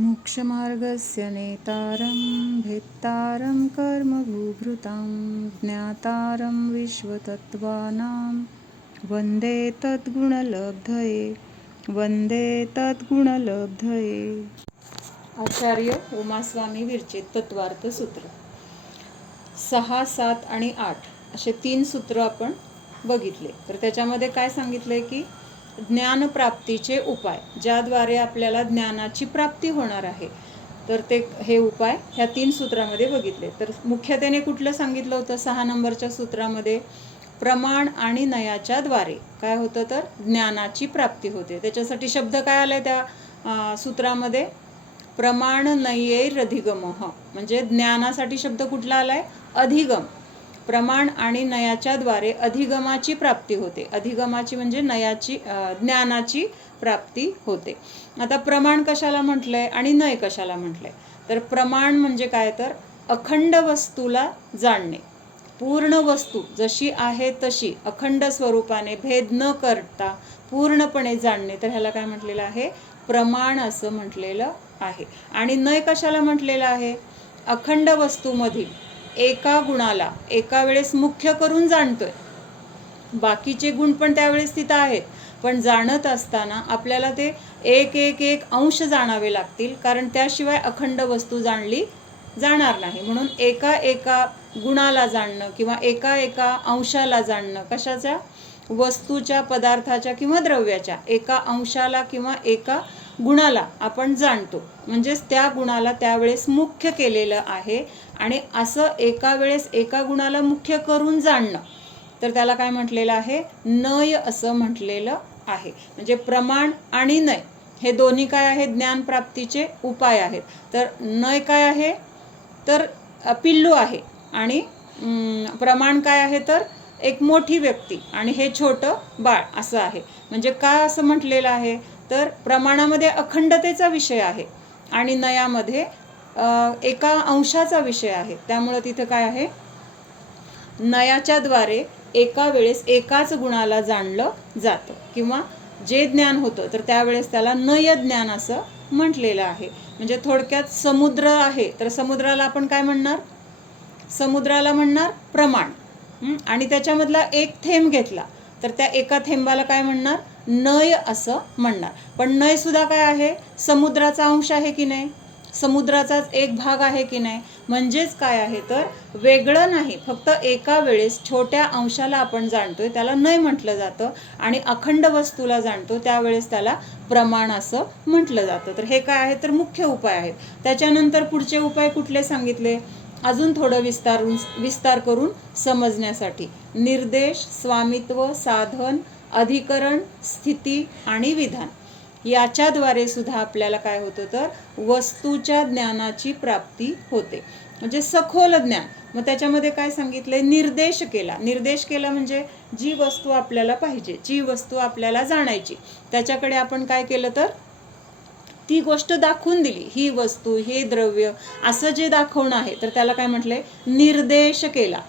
मोक्षमार्गस्य नेतारं भेत्तारं कर्मभूभृतां ज्ञातारं विश्वतत्त्वानां वन्दे तद्गुणलब्धये। आचार्य उमास्वामी विरचित तत्वार्थ सूत्र 6, 7 आणि 8 असे 3 सूत्र आपण बघितले. तर त्याच्यामध्ये काय सांगितलंय की ज्ञानप्राप्तीचे उपाय, ज्याद्वारे आपल्याला ज्ञानाची प्राप्ती होणार आहे, तर ते हे उपाय ह्या 3 सूत्रामध्ये बघितले. तर मुख्यतेने कुठलं सांगितलं होतं? 6 नंबरच्या सूत्रामध्ये प्रमाण आणि नयाच्या द्वारे काय होतं? तर ज्ञानाची प्राप्ती होते. त्याच्यासाठी शब्द काय आलाय त्या सूत्रामध्ये? प्रमाण नयैरधिगमः, म्हणजे ज्ञानासाठी शब्द कुठला आलाय? अधिगम. प्रमाण आणि नयाच्या द्वारे अधिगमाची प्राप्ती होते. अधिगमाची म्हणजे नयाची, ज्ञानाची प्राप्ती होते. आता प्रमाण कशाला म्हटलंय आणि नय कशाला म्हटलंय? तर प्रमाण म्हणजे काय? तर अखंड वस्तूला जाणणे, पूर्ण वस्तू जशी आहे तशी अखंड स्वरूपाने भेद न करता पूर्णपणे जाणणे, तर ह्याला काय म्हटलेलं आहे? प्रमाण असं म्हटलेलं आहे. आणि नय कशाला म्हटलेलं आहे? अखंड वस्तूमधील एका गुणाला एका वेळेस मुख्य करून जाणतोय. बाकीचे गुण पण त्यावेळेस तिथं आहेत, पण जाणत असताना आपल्याला ते एक एक एक अंश जाणावे लागतील, कारण त्याशिवाय अखंड वस्तू जाणली जाणार नाही. म्हणून एका एका गुणाला जाणणं किंवा एका एका अंशाला जाणणं. कशाच्या? वस्तूच्या, पदार्थाच्या किंवा द्रव्याच्या एका अंशाला किंवा एका गुणाला आपण जाणतो, म्हणजेच त्या गुणाला त्यावेळेस मुख्य केलेलं आहे. आणि असं एका वेळेस एका गुणाला मुख्य करून जाणणं, तर त्याला काय म्हटलेलं आहे? नय असं म्हटलेलं आहे. म्हणजे प्रमाण आणि नय हे दोन्ही काय आहेत? ज्ञानप्राप्तीचे उपाय आहेत. तर नय काय आहे? तर पिल्लू आहे. आणि प्रमाण काय आहे? तर एक मोठी व्यक्ती आणि हे छोटं बाळ असं आहे. म्हणजे काय असं म्हटलेलं आहे? तर प्रमाणामध्ये अखंडतेचा विषय आहे आणि नयामध्ये एका अंशाचा विषय आहे. त्यामुळं तिथं काय आहे? नयाच्या द्वारे एका वेळेस एकाच गुणाला जाणलं जातं किंवा जे ज्ञान होतं तर त्यावेळेस त्याला नय ज्ञान असं म्हटलेलं आहे. म्हणजे थोडक्यात समुद्र आहे, तर समुद्राला आपण काय म्हणणार? समुद्राला म्हणणार प्रमाण. आणि त्याच्यामधला एक थेंब घेतला तर त्या एका थेंबाला काय म्हणणार? नय असं म्हणणार. पण नय सुद्धा काय आहे? समुद्राचा अंश आहे की नाही? समुद्राचाच एक भाग आहे की नाही? म्हणजेच काय आहे? तर वेगळं नाही, फक्त एका वेळेस छोट्या अंशाला आपण जाणतोय त्याला नय म्हटलं जातं, आणि अखंड वस्तूला जाणतो त्यावेळेस त्याला प्रमाण असं म्हटलं जातं. तर हे काय आहे? तर मुख्य उपाय आहेत. त्याच्यानंतर पुढचे उपाय कुठले सांगितले? अजून थोडं विस्तार करून समजण्यासाठी निर्देश, स्वामित्व, साधन, अधिकरण, स्थिती आणि विधान याच्याद्वारे सुद्धा आपल्याला काय होतं? तर वस्तूच्या ज्ञानाची प्राप्ती होते, म्हणजे सखोल ज्ञान. मग त्याच्यामध्ये काय सांगितलंय? निर्देश केला. निर्देश केला म्हणजे जी वस्तू आपल्याला पाहिजे, जी वस्तू आपल्याला जाणायची, त्याच्याकडे आपण काय केलं? तर ती गोष्ट दाखवून दिली. ही वस्तू, हे द्रव्य असं जे दाखवणं आहे, तर त्याला काय म्हटलंय? निर्देश केला.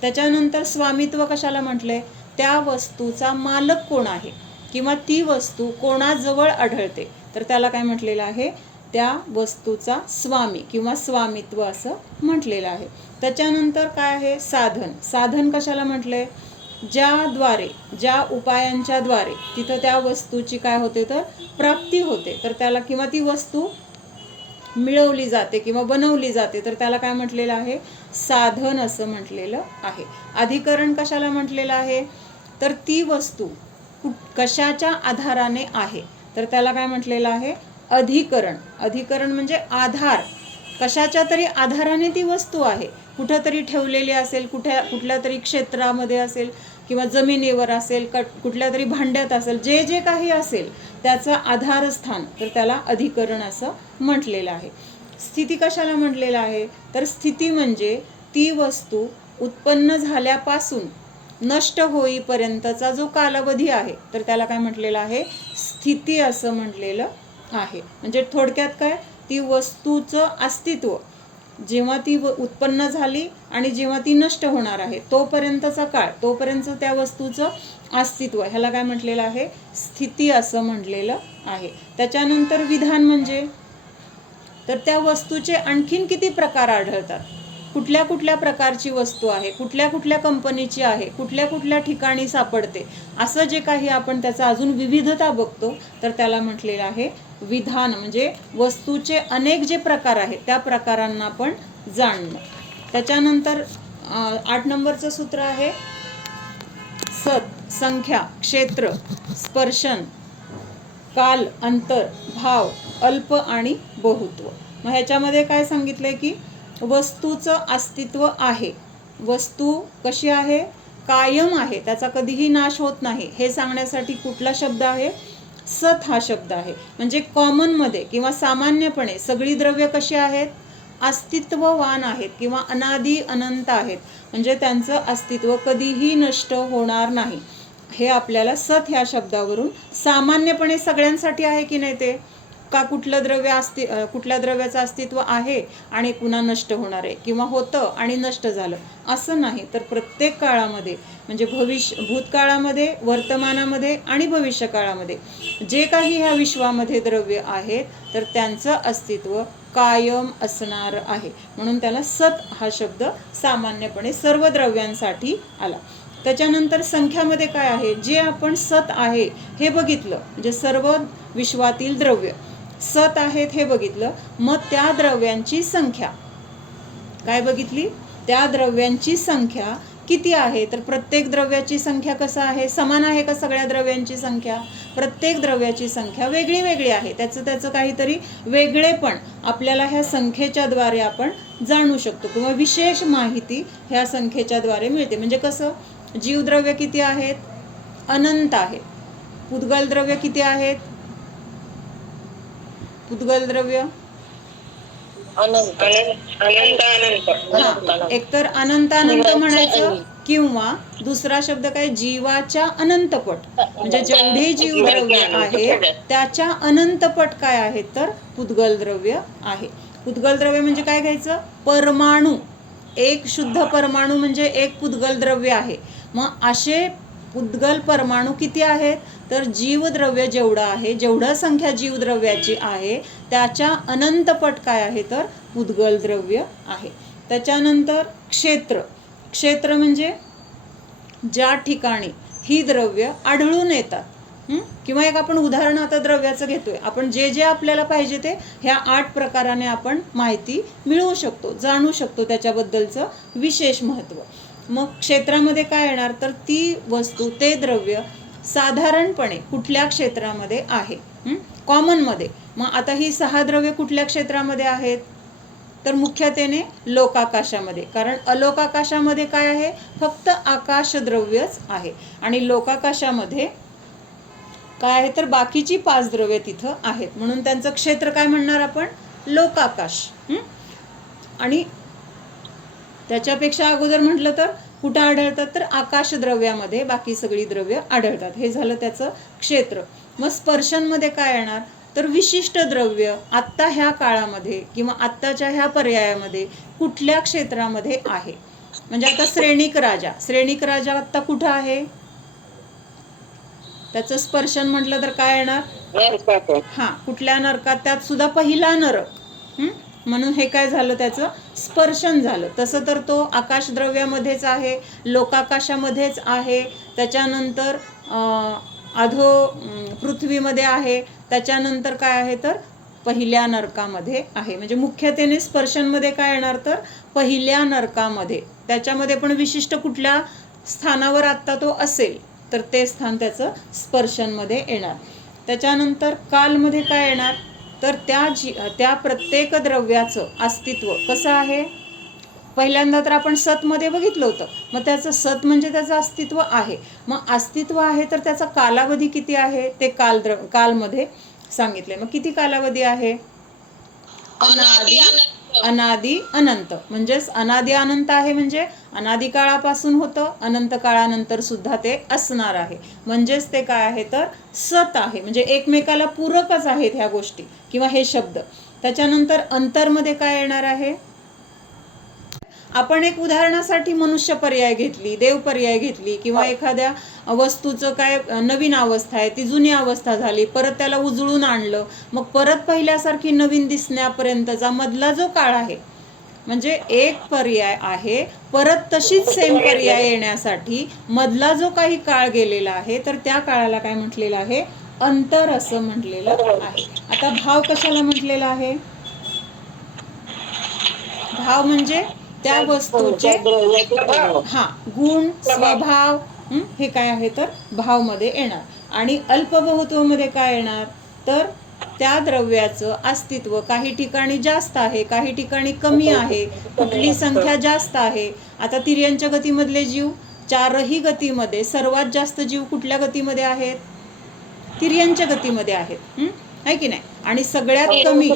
त्याच्यानंतर स्वामित्व कशाला म्हटलंय? त्या वस्तूचा मालक कोण आहे किंवा ती वस्तू कोणाजवळ आढळते, तर त्याला काय म्हटलेलं आहे? त्या वस्तूचा स्वामी किंवा स्वामित्व असं म्हटलेलं आहे. त्याच्यानंतर काय आहे? साधन. साधन कशाला म्हटलंय? ज्याद्वारे, ज्या उपायांच्या द्वारे तिथं त्या वस्तूची काय होते? तर प्राप्ती होते, तर त्याला किंवा ती वस्तू मिळवली जाते किंवा बनवली जाते, तर त्याला काय म्हटलेलं आहे? साधन असं म्हटलेलं आहे. अधिकरण कशाला म्हटलेलं आहे? तर ती वस्तू कशाच्या आधाराने आहे, तर त्याला काय म्हटलेलं आहे? अधिकरण. अधिकरण म्हणजे आधार. कशाच्या तरी आधाराने ती वस्तू आहे, कुठंतरी ठेवलेली असेल, कुठल्या तरी क्षेत्रामध्ये असेल किंवा जमिनीवर असेल, कुठल्या तरी भांड्यात असेल, जे जे काही असेल त्याचं आधारस्थान, तर त्याला अधिकरण असं म्हटलेलं आहे. स्थिती कशाला म्हटलेलं आहे? तर स्थिती म्हणजे ती वस्तू उत्पन्न झाल्यापासून नष्ट होईपर्यंतचा जो कालावधी आहे, तर त्याला काय म्हटलेलं आहे? स्थिती असं म्हटलेलं आहे. म्हणजे थोडक्यात काय? ती वस्तूचं अस्तित्व जेव्हा ती उत्पन्न झाली आणि जेव्हा ती नष्ट होणार आहे तोपर्यंतचा काळ, तोपर्यंत त्या वस्तूचं अस्तित्व, ह्याला काय म्हटलेलं आहे? स्थिती असं म्हटलेलं आहे. त्याच्यानंतर विधान म्हणजे तर त्या वस्तूचे आणखीन किती प्रकार आढळतात, कुठल्या कुठल्या प्रकारची वस्तू आहे, कुठल्या कुठल्या कंपनीची आहे, कुठल्या कुठल्या ठिकाणी सापडते, असं जे काही आपण त्याचा अजून विविधता बघतो तर त्याला म्हटलेलं आहे विधान. म्हणजे वस्तूचे अनेक जे प्रकार आहेत त्या प्रकारांना आपण जाणणं. त्याच्यानंतर 8 नंबरचं सूत्र आहे सत, संख्या, क्षेत्र, स्पर्शन, काल, अंतर, भाव, अल्प आणि बहुत्व. मग ह्याच्यामध्ये काय सांगितलंय की वस्तूचं अस्तित्व आहे, वस्तू कशी आहे, कायम आहे, त्याचा कधीही नाश होत नाही, हे सांगण्यासाठी कुठला शब्द आहे, सत हा शब्द आहे. म्हणजे कॉमनमध्ये किंवा सामान्यपणे सगळी द्रव्य कशी आहेत, अस्तित्ववान आहेत किंवा अनादी अनंत आहेत, म्हणजे त्यांचं अस्तित्व कधीही नष्ट होणार नाही. हे आपल्याला सत ह्या शब्दावरून सामान्यपणे सगळ्यांसाठी आहे की नाही ते, का कुठल्या द्रव्याचं अस्तित्व आहे आणि पुन्हा नष्ट होणार आहे किंवा होतं आणि नष्ट झालं असं नाही, तर प्रत्येक काळामध्ये म्हणजे भूतकाळामध्ये, वर्तमानामध्ये आणि भविष्यकाळामध्ये जे काही ह्या विश्वामध्ये द्रव्य आहेत तर त्यांचं अस्तित्व कायम असणार आहे. म्हणून त्याला सत हा शब्द सामान्यपणे सर्व द्रव्यांसाठी आला. त्याच्यानंतर संख्यामध्ये काय आहे, जे आपण सत आहे हे बघितलं, म्हणजे सर्व विश्वातील द्रव्य सत आहेत हे बघितलं. मग त्या द्रव्यांची संख्या काय बघितली, त्या द्रव्यांची संख्या किती आहे, तर प्रत्येक द्रव्याची संख्या कसं आहे, समान आहे का सगळ्या द्रव्यांची संख्या, प्रत्येक द्रव्याची संख्या वेगळी वेगळी आहे, त्याचं काहीतरी वेगळेपण आपल्याला ह्या संख्येच्या द्वारे आपण जाणू शकतो किंवा विशेष माहिती ह्या संख्येच्या द्वारे मिळते. म्हणजे कसं, जीवद्रव्य किती आहेत, अनंत आहेत. पुद्गल द्रव्य किती आहेत, पुद्गल द्रव्य एकतर अनंत अनंत म्हणायचं किंवा दुसरा शब्द काय, जीवाच्या अनंतपट. म्हणजे जेवढे जीवद्रव्य आहे त्याच्या अनंतपट काय आहेत, तर पुद्गल द्रव्य आहे. पुद्गल द्रव्य म्हणजे काय घ्यायचं, परमाणू. एक शुद्ध परमाणू म्हणजे एक पुद्गल द्रव्य आहे. मग असे पुद्गल परमाणू किती आहेत, तर जीवद्रव्य जेवढं आहे, जेवढं संख्या जीवद्रव्याची आहे त्याच्या अनंतपट काय आहे, तर पुद्गल द्रव्य आहे. त्याच्यानंतर क्षेत्र. क्षेत्र म्हणजे ज्या ठिकाणी ही द्रव्य आढळून येतात. किंवा एक आपण उदाहरण आता द्रव्याचं घेतोय, आपण जे जे आपल्याला पाहिजे ते ह्या 8 प्रकाराने आपण माहिती मिळवू शकतो, जाणू शकतो त्याच्याबद्दलचं विशेष महत्त्व. मग क्षेत्रामध्ये काय येणार, तर ती वस्तू, ते द्रव्य साधारणपणे कुठल्या क्षेत्रामध्ये आहे, कॉमनमध्ये. मग आता ही 6 द्रव्य कुठल्या क्षेत्रामध्ये आहेत, तर मुख्यतेने लोकाकाशामध्ये. कारण अलोकाकाशामध्ये काय आहे, फक्त आकाशद्रव्यच आहे आणि लोकाकाशामध्ये काय आहे, तर बाकीची 5 द्रव्य तिथं आहेत. म्हणून त्यांचं क्षेत्र काय म्हणणार आपण, लोकाकाश. आणि त्याच्यापेक्षा अगोदर म्हटलं तर कुठं आढळतात, तर आकाशद्रव्यामध्ये बाकी सगळी द्रव्य आढळतात. हे झालं त्याचं क्षेत्र. मग स्पर्शनमध्ये काय येणार, तर विशिष्ट द्रव्य आत्ता ह्या काळामध्ये किंवा आत्ताच्या ह्या पर्यायामध्ये कुठल्या क्षेत्रामध्ये आहे. म्हणजे आता श्रेणिक राजा आत्ता कुठं आहे, त्याचं स्पर्शन म्हटलं तर काय येणार, कुठल्या नरकात, त्यात सुद्धा पहिला नरक. म्हणून हे काय झालं, त्याचं स्पर्शन झालं. तसं तर तो आकाशद्रव्यामध्येच आहे, लोकाकाशामध्येच आहे, त्याच्यानंतर पृथ्वीमध्ये आहे, त्याच्यानंतर काय आहे, तर पहिल्या नरकामध्ये आहे. म्हणजे मुख्यतेने स्पर्शनमध्ये काय येणार, तर पहिल्या नरकामध्ये. त्याच्यामध्ये पण विशिष्ट कुठल्या स्थानावर आत्ता तो असेल तर ते स्थान त्याचं स्पर्शनमध्ये येणार. त्याच्यानंतर कालमध्ये काय येणार, तर त्या प्रत्येक द्रव्याचं अस्तित्व कसं आहे. पहिल्यांदा तर आपण सतमध्ये बघितलं होतं, मग त्याचं सत म्हणजे त्याचं अस्तित्व आहे. मग अस्तित्व आहे तर त्याचा कालावधी किती आहे, ते कालमध्ये सांगितले. मग किती कालावधी आहे, अनादी अनंत. म्हणजेच अनादी अनंत आहे म्हणजे अनादी काळापासून होतं, अनंत काळानंतर सुद्धा ते असणार आहे. म्हणजेच ते काय आहे, तर सत आहे. म्हणजे एकमेकाला पूरकच आहेत ह्या गोष्टी किंवा हे शब्द. त्याच्यानंतर अंतरमध्ये काय येणार आहे, आपण एक उदाहरणासाठी मनुष्य पर्याय घेतली, देव पर्याय घेतली, किंवा एखाद्या वस्तूचं काय नवीन अवस्था आहे ती जुनी अवस्था झाली, परत त्याला उजळून आणलं, मग परत पहिल्यासारखी नवीन दिसण्यापर्यंतचा मधला जो काळ आहे, म्हणजे एक पर्याय आहे, परत तशीच सेम पर्याय येण्यासाठी मधला जो काही काळ गेलेला आहे, तर त्या काळाला काय म्हटलेलं आहे? अंतर असं म्हटलेलं आहे. आता भाव कशाला म्हटलेला आहे? भाव म्हणजे त्या वस्तूचे गुण, स्वभाव, हे काय आहे तर भावमध्ये येणार. आणि अल्पबहुत्वामध्ये काय येणार तर त्या द्रव्याचं अस्तित्व काही ठिकाणी जास्त आहे, काही ठिकाणी कमी आहे, कुठली संख्या जास्त आहे. आता तिर्यंच्या गतीमधले जीव, चारही गतीमध्ये सर्वात जास्त जीव कुठल्या गतीमध्ये आहेत? तिर्यंच्या गतीमध्ये आहेत, आहे की नाही? आणि सगळ्यात कमी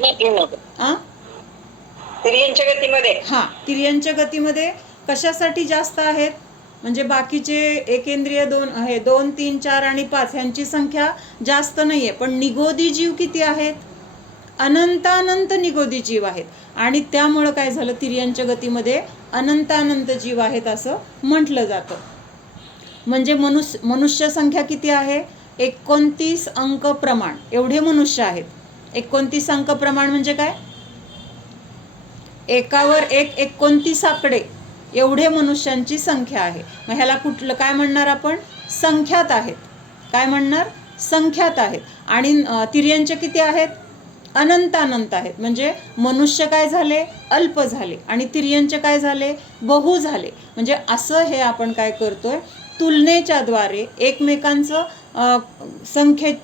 तिर्यंच्या गतीमध्ये, तिर्यंच्या गतीमध्ये कशासाठी जास्त आहेत? म्हणजे बाकीचे एकेंद्रिय 2 आहे, 2, 3, 4 आणि 5 ह्यांची संख्या जास्त नाहीये, पण निगोदी जीव किती आहेत? अनंतानंत निगोदी जीव आहेत. आणि त्यामुळं काय झालं? तिर्यंच्या गतीमध्ये अनंतानंत जीव आहेत असं म्हटलं जातं. म्हणजे मनुष्य संख्या किती आहे? 29 अंक प्रमाण एवढे मनुष्य आहेत. 29 अंक प्रमाण म्हणजे काय? एकावर एक 29 आकडे एवढे मनुष्यांची संख्या आहे. मग ह्याला कुठलं काय म्हणणार आपण? संख्यात आहेत. काय म्हणणार? संख्यात आहेत. आणि तिर्यंचे किती आहेत? अनंतानंत आहेत. म्हणजे मनुष्य काय झाले? अल्प झाले. आणि तिर्यंचे काय झाले? बहु झाले. म्हणजे असं हे आपण काय करतोय? तुलनेच्या द्वारे एकमेकांचं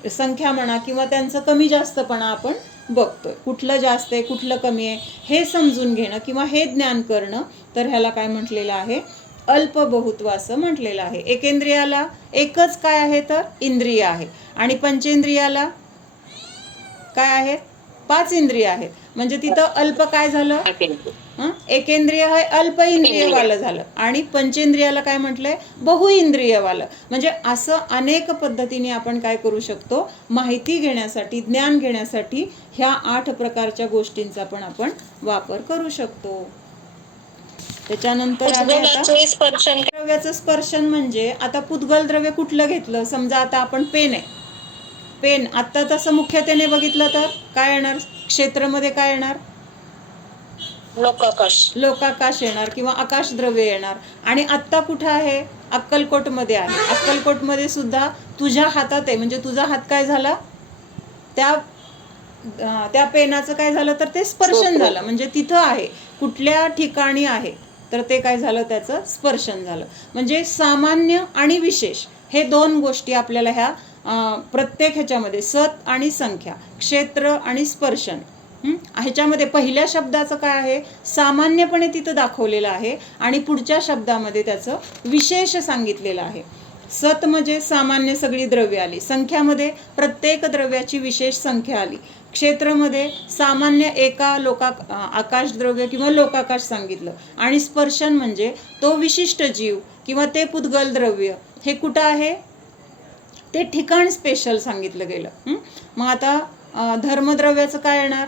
संख्या म्हणा किंवा त्यांचं कमी जास्तपणा आपण बघतोय. कुठलं जास्त आहे, कुठलं कमी आहे हे समजून घेणं किंवा हे ज्ञान करणं, तर ह्याला काय म्हटलेलं आहे? अल्पबहुत्व असं म्हटलेलं आहे. एकेंद्रियाला एकच काय आहे तर इंद्रिय आहे, आणि पंचेंद्रियाला काय आहेत? 5 इंद्रिय आहेत. म्हणजे तिथं अल्प काय झालं? एकेंद्रिय हे अल्प इंद्रियवालं झालं, आणि पंचेंद्रियाला काय म्हटलंय? बहुइंद्रियवालं. म्हणजे असं अनेक पद्धतीने आपण काय करू शकतो? माहिती घेण्यासाठी, ज्ञान घेण्यासाठी ह्या 8 प्रकारच्या गोष्टींचा पण आपण वापर करू शकतो. त्याच्यानंतर आहे आता द्रव्याचं स्पर्शन. म्हणजे आता पुद्गल द्रव्य कुठलं घेतलं? समजा आता आपण पेन आहे, पेन आत्ता तसं मुख्यतेने बघितलं तर काय येणार? क्षेत्रामध्ये काय येणार? लोकाकाश येणार किंवा आकाश द्रव्य येणार. आणि आत्ता कुठं आहे? अक्कलकोटमध्ये आहे. अक्कलकोटमध्ये सुद्धा तुझ्या हातात आहे, म्हणजे तुझा हात काय झाला? त्या पेनाचं काय झालं तर ते स्पर्शन झालं. म्हणजे तिथं आहे, कुठल्या ठिकाणी आहे तर ते काय झालं? त्याचं स्पर्शन झालं. म्हणजे सामान्य आणि विशेष हे 2 गोष्टी आपल्याला ह्या प्रत्येक ह्याच्यामध्ये, सत आणि संख्या, क्षेत्र आणि स्पर्शन, ह्याच्यामध्ये पहिल्या शब्दाचं काय आहे? सामान्यपणे तिथं दाखवलेलं आहे, आणि पुढच्या शब्दामध्ये त्याचं विशेष सांगितलेलं आहे. सत म्हणजे सामान्य सगळी द्रव्य आली, संख्यामध्ये प्रत्येक द्रव्याची विशेष संख्या आली, क्षेत्रामध्ये सामान्य एका आकाश द्रव्य किंवा लोकाकाश सांगितलं, आणि स्पर्शन म्हणजे तो विशिष्ट जीव किंवा ते पुद्गल द्रव्य हे कुठं आहे ते ठिकाण स्पेशल सांगितलं गेलं. मग आता धर्मद्रव्याचं काय येणार?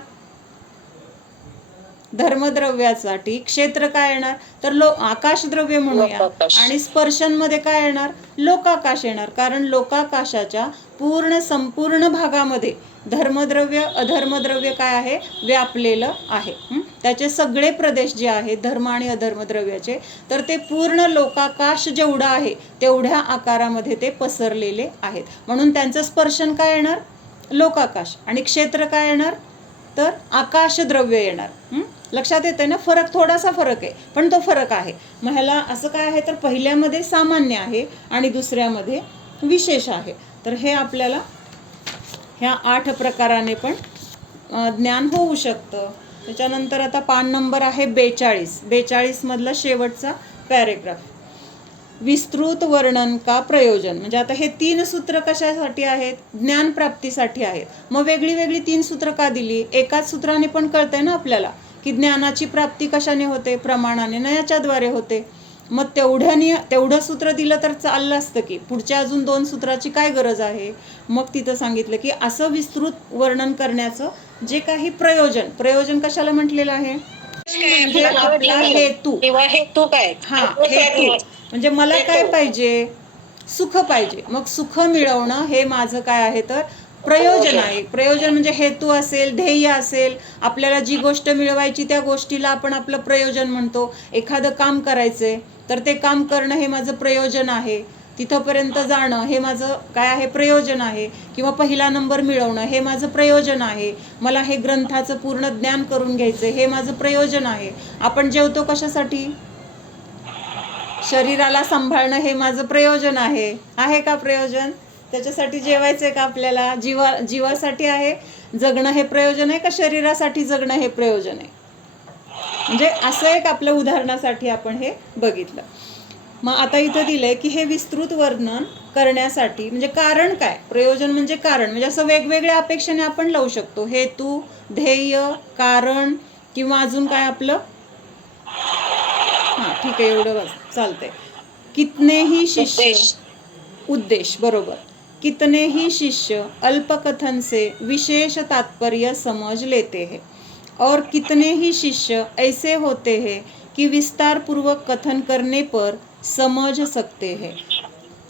धर्मद्रव्यासाठी क्षेत्र काय येणार तर आकाश द्रव्य म्हणूया, आणि स्पर्शनमध्ये काय येणार? लोकाकाश येणार. कारण लोकाकाशाच्या संपूर्ण भागामध्ये धर्मद्रव्य अधर्मद्रव्य काय आहे? व्यापलेलं आहे. त्याचे सगळे प्रदेश जे आहेत धर्म आणि अधर्मद्रव्याचे, तर ते पूर्ण लोकाकाश जेवढं आहे तेवढ्या आकारामध्ये ते पसरलेले आहेत. म्हणून त्यांचं स्पर्शन काय येणार? लोकाकाश. आणि क्षेत्र काय येणार तर आकाश द्रव्य येणार. लक्षात येते ना? फरक, थोडासा फरक आहे, पण तो फरक आहे. मग ह्याला असं काय आहे तर पहिल्यामध्ये सामान्य आहे आणि दुसऱ्यामध्ये विशेष आहे. तर हे आपल्याला ह्या 8 प्रकाराने पण ज्ञान होऊ शकतं. त्याच्यानंतर आता पान नंबर आहे 42. 42 मधला शेवटचा पॅरेग्राफ. विस्तृत वर्णन का प्रयोजन. म्हणजे आता हे 3 सूत्र कशासाठी आहेत? ज्ञानप्राप्तीसाठी आहेत. मग वेगळी वेगळी 3 सूत्र का दिली? एकाच सूत्राने पण कळतंय ना आपल्याला की ज्ञानाची प्राप्ती कशाने होते? प्रमाणाने, नयाच्याद्वारे होते. मग तेवढं सूत्र दिलं तर चाललं असतं की पुढच्या अजून 2 सूत्राची काय गरज आहे? मग तिथं सांगितलं की असं विस्तृत वर्णन करण्याचं जे काही प्रयोजन कशाला म्हटलेलं आहे? म्हणजे आपला हेतू किंवा हेतू काय? हा हेतू म्हणजे मला काय पाहिजे, सुख पाहिजे. मग सुख मिळवणं हे माझं काय आहे तर प्रयोजन आहे. प्रयोजन म्हणजे हेतू असेल, ध्येय असेल, आपल्याला जी गोष्ट मिळवायची त्या गोष्टीला आपण आपलं प्रयोजन म्हणतो. एखादं काम करायचंय तर ते काम करणं हे माझं प्रयोजन आहे. तिथंपर्यंत जाणं हे माझं काय आहे, प्रयोजन आहे. किंवा पहिला नंबर मिळवणं हे माझं प्रयोजन आहे. मला हे ग्रंथाचं पूर्ण ज्ञान करून घ्यायचं हे माझं प्रयोजन आहे. आपण जेवतो कशासाठी, शरीराला सांभाळणं हे माझं प्रयोजन आहे का प्रयोजन? त्याच्यासाठी जेवायचंय का आपल्याला? जीवासाठी आहे. जगणं हे प्रयोजन आहे का शरीरासाठी जगणं हे प्रयोजन आहे? म्हणजे असं एक आपल्या उदाहरणासाठी आपण हे बघितलं. मग आता इथं दिलंय की हे विस्तृत वर्णन करण्यासाठी म्हणजे कारण काय, प्रयोजन म्हणजे कारण, म्हणजे असं वेगवेगळ्या अपेक्षेने आपण लावू शकतो. हेतू, ध्येय, कारण किंवा अजून काय आपलं, हां ठीक आहे एवढं चालतंय. कितनेही शिष्य, उद्देश, बरोबर. कितनेही शिष्य अल्पकथन से विशेष तात्पर्य समझ लेते हैं और कितने ही शिष्य ऐसे होते हैं कि विस्तार पूर्वक कथन करने पर समझ सकते हैं.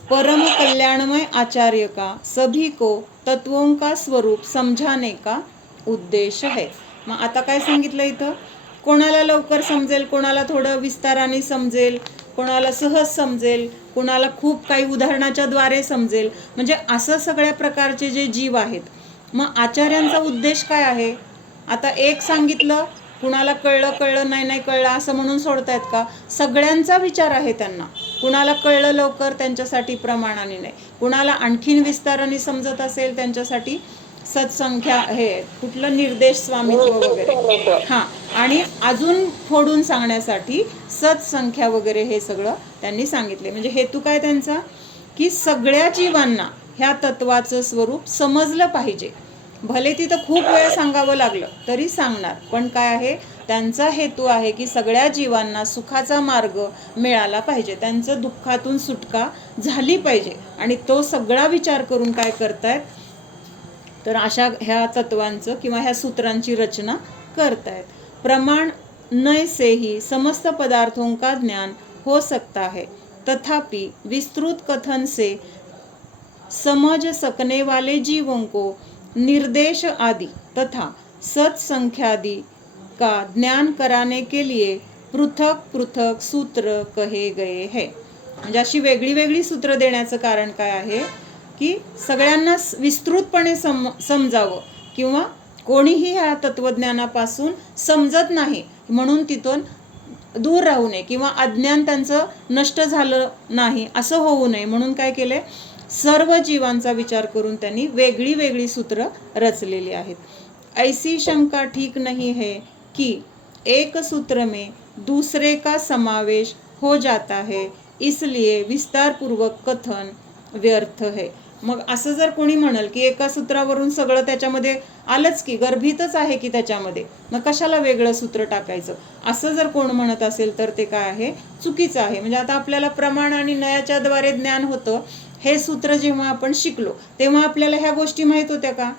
परम कल्याणमय आचार्य का सभी को तत्वों का स्वरूप समझाने का उद्देश है. मग आता काय सांगितलं इथं, कोणाला लवकर समजेल, कोणाला थोडं विस्ताराने समजेल, कोणाला सहज समजेल, कोणाला खूप काही उदाहरणाच्या द्वारे समजेल, म्हणजे असं सगळ्या प्रकारचे जे जीव आहेत. मग आचार्यांचा उद्देश काय आहे? आता एक सांगितलं, कुणाला कळलं नाही कळलं असं म्हणून सोडतायत का? सगळ्यांचा विचार आहे त्यांना. कुणाला कळलं लवकर त्यांच्यासाठी प्रमाणाने नाही, कुणाला आणखीन विस्ताराने समजत असेल त्यांच्यासाठी सत्संख्या, हे कुठलं निर्देश स्वामित्व वगैरे, हां, आणि अजून फोडून सांगण्यासाठी सत्संख्या वगैरे हे सगळं त्यांनी सांगितले. म्हणजे हेतू काय त्यांचा, की सगळ्या जीवांना ह्या तत्वाचं स्वरूप समजलं पाहिजे. भले तिथं खूप वेळ सांगावं लागलं तरी सांगणार, पण काय आहे त्यांचा हेतू आहे की सगळ्या जीवांना सुखाचा मार्ग मिळाला पाहिजे, त्यांचं दुःखातून सुटका झाली पाहिजे. आणि तो सगळा विचार करून काय करतायत तर अशा ह्या तत्वांचं किंवा ह्या सूत्रांची रचना करतायत. प्रमाण नय से ही समस्त पदार्थों का ज्ञान हो सकता है, तथापि विस्तृत कथन से समझ सकने वाले जीवों को निर्देश आदि तथा सत्संख्यादि का ज्ञान कराने के लिए पृथक पृथक सूत्र कहे गए हैं. म्हणजे अशी वेगळी वेगळी सूत्र देण्याचं कारण काय आहे की सगळ्यांना विस्तृतपणे समजावं, किंवा कोणीही ह्या तत्वज्ञानापासून समजत नाही म्हणून तिथून दूर राहू नये, किंवा अज्ञान त्यांचं नष्ट झालं नाही असं होऊ नये म्हणून काय केलंय, सर्व जीवांचा विचार करून त्यांनी वेगळी वेगळी सूत्र रचलेली आहेत. ऐसी शंका ठीक नहीं है कि एक सूत्र में दूसरे का समावेश हो जाता है, इसलिए विस्तारपूर्वक कथन व्यर्थ है. मग असं जर कोणी म्हणाल की एका सूत्रावरून सगळं त्याच्यामध्ये आलंच की, गर्भितच आहे की त्याच्यामध्ये, मग कशाला वेगळं सूत्र टाकायचं, असं जर कोण म्हणत असेल तर ते काय आहे, चुकीचं आहे. म्हणजे आता आपल्याला प्रमाण आणि नयाच्या द्वारे ज्ञान होतं, हे सूत्र जेव्हा आपण शिकलो तेव्हा आपल्याला ह्या गोष्टी माहीत होत्या का?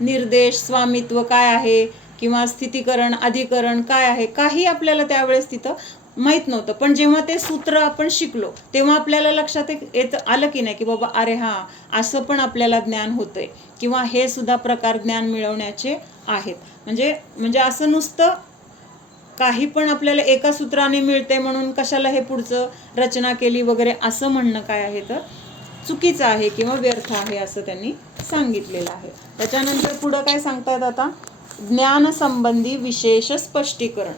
निर्देश स्वामित्व काय आहे किंवा स्थितीकरण अधिकरण काय आहे, काही आपल्याला त्यावेळेस तिथं माहीत नव्हतं. पण जेव्हा ते सूत्र आपण शिकलो तेव्हा आपल्याला लक्षात येत आलं की नाही की बाबा अरे हां असं पण आपल्याला ज्ञान होतंय, किंवा हे सुद्धा प्रकार ज्ञान मिळवण्याचे आहेत. म्हणजे असं नुसतं काही पण आपल्याला एका सूत्राने मिळते म्हणून कशाला हे पुढचं रचना केली वगैरे असं म्हणणं काय आहे तर चुकीचं आहे किंवा व्यर्थ आहे असं त्यांनी सांगितलेलं आहे. त्याच्यानंतर पुढं काय सांगतायत आता, ज्ञान संबंधी विशेष स्पष्टीकरण.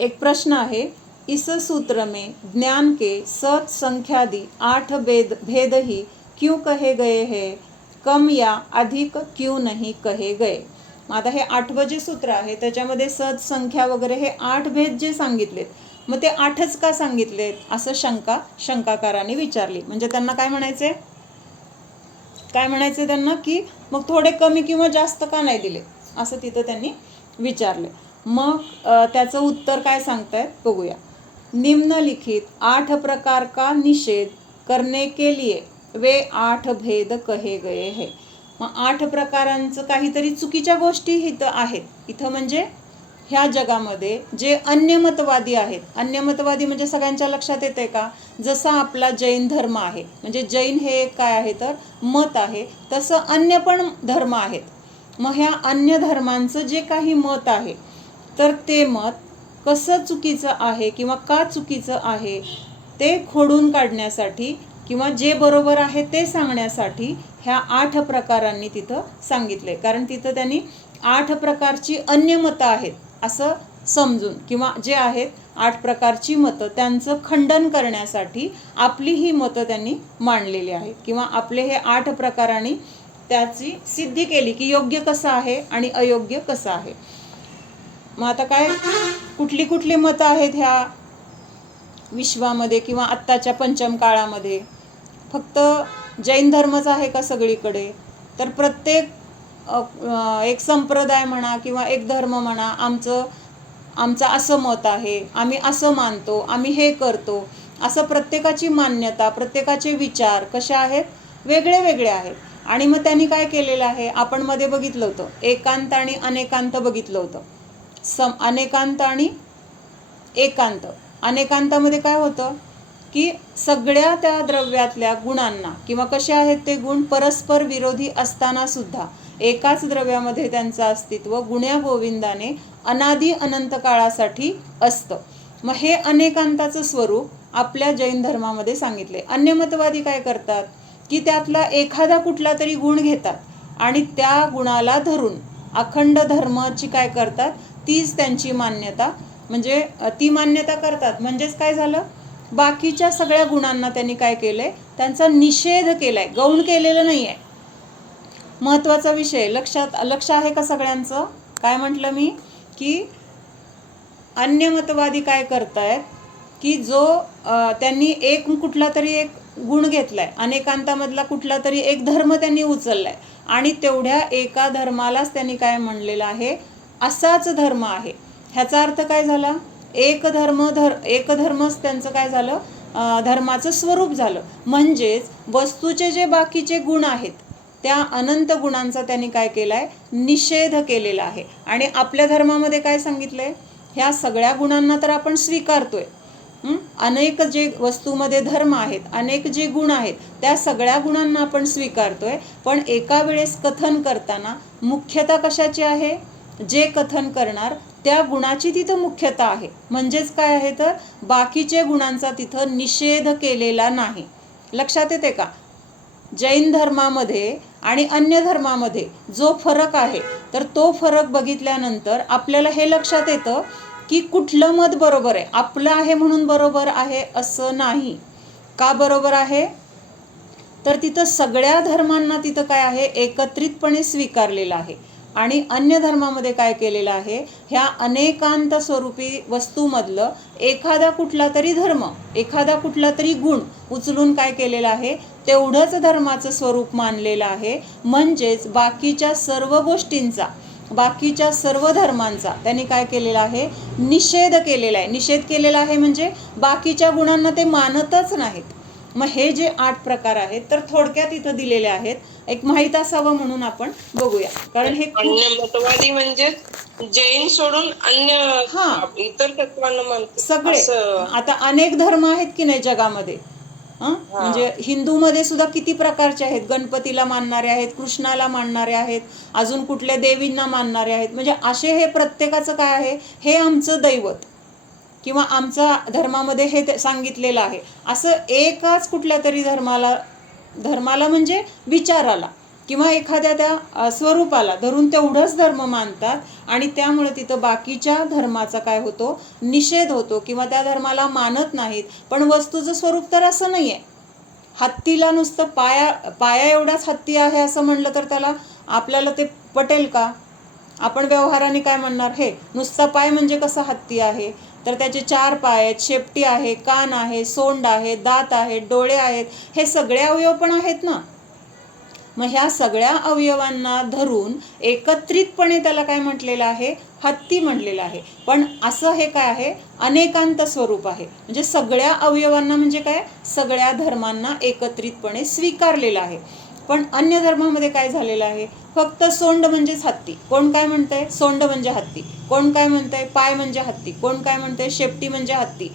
एक प्रश्न आहे, इस सूत्र में ज्ञान के सत संख्यादि 8 भेद ही क्यों कहे गए हैं, कम या अधिक क्यों नहीं कहे गए. आता हे 8वं जे सूत्र आहे त्याच्यामध्ये सत संख्या वगैरे हे 8 भेद जे सांगितलेत, मग ते 8च का सांगितलेत असं शंकाकाराने विचारली. म्हणजे त्यांना काय म्हणायचे त्यांना की मग थोडे कमी किंवा जास्त का नाही दिले असं तिथं त्यांनी विचारलं. मग त्याचं उत्तर काय सांगतायत बघूया. निम्नलिखित 8 प्रकार का निषेध करने के लिए वे 8 भेद कहे गए हैं. मग 8 प्रकारांचं काहीतरी चुकीच्या गोष्टी इथं आहेत. इथं म्हणजे ह्या जगामध्ये जे अन्यमतवादी आहेत, अन्यमतवादी म्हणजे सगळ्यांच्या लक्षात येते का? जसा आपला जैन धर्म आहे, म्हणजे जैन हे एक काय आहे तर मत आहे, तसं अन्य पण धर्म आहेत. मग ह्या अन्य धर्मांचं जे काही मत आहे तर ते मत कसं चुकीचं आहे किंवा का चुकीचं आहे ते खोडून काढण्यासाठी किंवा जे बरोबर आहे ते सांगण्यासाठी ह्या 8 प्रकारांनी तिथं सांगितले. कारण तिथं त्यांनी 8 प्रकारची अन्य मतं आहेत असं समजून, किंवा जे आहेत 8 प्रकारची मतं त्यांचं खंडन करण्यासाठी आपली ही मतं त्यांनी मांडलेली आहेत, किंवा आपले हे 8 प्रकारांनी त्याची सिद्धी केली की योग्य कसं आहे आणि अयोग्य कसं आहे. मग आता काय, कुठली कुठली मतं आहेत ह्या विश्वामध्ये किंवा आत्ताच्या पंचम काळामध्ये? फक्त जैन धर्मच आहे का सगळीकडे? तर प्रत्येक एक संप्रदाय म्हणा किंवा एक धर्म म्हणा, आमचं असं मत आहे, आम्ही असं मानतो, आम्ही हे करतो, असं प्रत्येकाची मान्यता, प्रत्येकाचे विचार कशा आहेत? वेगळे वेगळे आहेत. आणि मग त्यांनी काय केलेलं आहे, आपण मध्ये बघितलं होतं एकांत आणि अनेकांत बघितलं होतं. अनेकांत आणि एकांत. अनेकांतामध्ये काय होतं की सगळ्या त्या द्रव्यातल्या गुणांना, किंवा कसे आहेत ते गुण, परस्पर विरोधी असताना सुद्धा एकाच द्रव्यामध्ये त्यांचं अस्तित्व गुण्या गोविंदाने अनादी अनंत काळासाठी असतं. मग हे अनेकांताचं स्वरूप आपल्या जैन धर्मामध्ये सांगितले. अन्यमतवादी काय करतात की त्यातला एखादा कुठला तरी गुण घेतात आणि त्या गुणाला धरून अखंड धर्माची काय करतात, तीच त्यांची मान्यता, म्हणजे ती मान्यता करतात. म्हणजेच काय झालं, बाकीच्या सगळ्या गुणांना त्यांनी काय केलंय, त्यांचा निषेध केलाय, गौण केलेलं नाही आहे. महत्त्वाचा विषय लक्ष आहे का सगळ्यांचं? काय म्हटलं मी की अन्यमतवादी काय करतायत की जो त्यांनी एक कुठला तरी एक गुण घेतलाय, अनेकांतामधला कुठला तरी एक धर्म त्यांनी उचललाय आणि तेवढ्या एका धर्मालाच त्यांनी काय म्हणलेलं आहे, असाच धर्म आहे. ह्याचा अर्थ काय झाला, एक धर्मच त्यांचं काय झालं, धर्माचं स्वरूप झालं. म्हणजेच वस्तूचे जे बाकीचे गुण आहेत त्या अनंत गुणांचा त्यांनी काय केलाय, निषेध केलेला आहे. आणि आपल्या धर्मामध्ये काय सांगितलंय, ह्या सगळ्या गुणांना तर आपण स्वीकारतोय, अनेक जे वस्तूमध्ये धर्म आहेत, अनेक जे गुण आहेत त्या सगळ्या गुणांना आपण स्वीकारतोय, पण एका वेळेस कथन करताना मुख्यता कशाची आहे, जे कथन करणार त्या गुणाची तिथं मुख्यता आहे. म्हणजेच काय आहे तर बाकीचे गुणांचा तिथं निषेध केलेला नाही. लक्षात येते का? जैन धर्मामध्ये आणि अन्य धर्मामध्ये जो फरक आहे तर तो फरक बघितल्यानंतर आपल्याला हे लक्षात येतं की कुठलं मत बरोबर आहे. आपलं आहे म्हणून बरोबर आहे असं नाही. का बरोबर आहे तर तिथं सगळ्या धर्मांना तिथं काय आहे, एकत्रितपणे स्वीकारलेलं आहे. आणि अन्य धर्मामध्ये काय केलेलं आहे, ह्या अनेकांत स्वरूपी वस्तूमधलं एखादा कुठला तरी धर्म, एखादा कुठला तरी गुण उचलून काय केलेलं आहे, तेवढंच धर्माचं स्वरूप मानलेलं आहे. म्हणजेच बाकीच्या सर्व गोष्टींचा, बाकीच्या सर्व धर्मांचा त्यांनी काय केलेला आहे, निषेध केलेला आहे. निषेध केलेला आहे म्हणजे बाकीच्या गुणांना ते मानतच नाहीत. मग हे जे 8 प्रकार आहेत तर थोडक्यात इथं दिलेले आहेत, एक माहीत असावं म्हणून आपण बघूया. कारण हे अन्यमतवादी म्हणजे जैन सोडून अन्य इतर तत्वांना मानतात सगळे. आता अनेक धर्म आहेत की नाही जगामध्ये, म्हणजे हिंदूमध्ये सुद्धा किती प्रकारचे आहेत, गणपतीला मानणारे आहेत, कृष्णाला मानणारे आहेत, अजून कुठल्या देवींना मानणारे आहेत. म्हणजे असे हे प्रत्येकाचं काय आहे, हे आमचं दैवत किंवा आमच्या धर्मामध्ये हे सांगितलेलं आहे असं एकाच कुठल्या तरी धर्माला म्हणजे विचाराला किंवा एखाद्या त्या स्वरूपाला धरून तेवढंच धर्म मानतात. आणि त्यामुळे तिथं बाकीच्या धर्माचा काय होतो, निषेध होतो किंवा त्या धर्माला मानत नाहीत. पण वस्तूचं स्वरूप तर असं नाही आहे. हत्तीला नुसतं पाया एवढाच हत्ती आहे असं म्हणलं तर त्याला आपल्याला ते पटेल का? आपण व्यवहाराने काय म्हणणार, हे नुसता पाय म्हणजे कसं हत्ती आहे, तर त्याचे 4 पाय आहेत, शेपटी आहे, कान आहे, सोंड आहे, दात आहेत, डोळे आहेत, हे सगळे अवयव पण आहेत ना. मग ह्या सगळ्या अवयवांना धरून एकत्रितपणे त्याला काय म्हटलेलं आहे, हत्ती म्हटलेलं आहे. पण असं हे काय आहे, अनेकांत स्वरूप आहे. म्हणजे सगळ्या अवयवांना म्हणजे काय, सगळ्या धर्मांना एकत्रितपणे स्वीकारलेलं आहे. पण अन्य धर्मामध्ये काय झालेलं आहे, फक्त सोंड म्हणजेच हत्ती, कोण काय म्हणतंय सोंड म्हणजे हत्ती, कोण काय म्हणतंय पाय म्हणजे हत्ती, कोण काय म्हणतंय शेपटी म्हणजे हत्ती.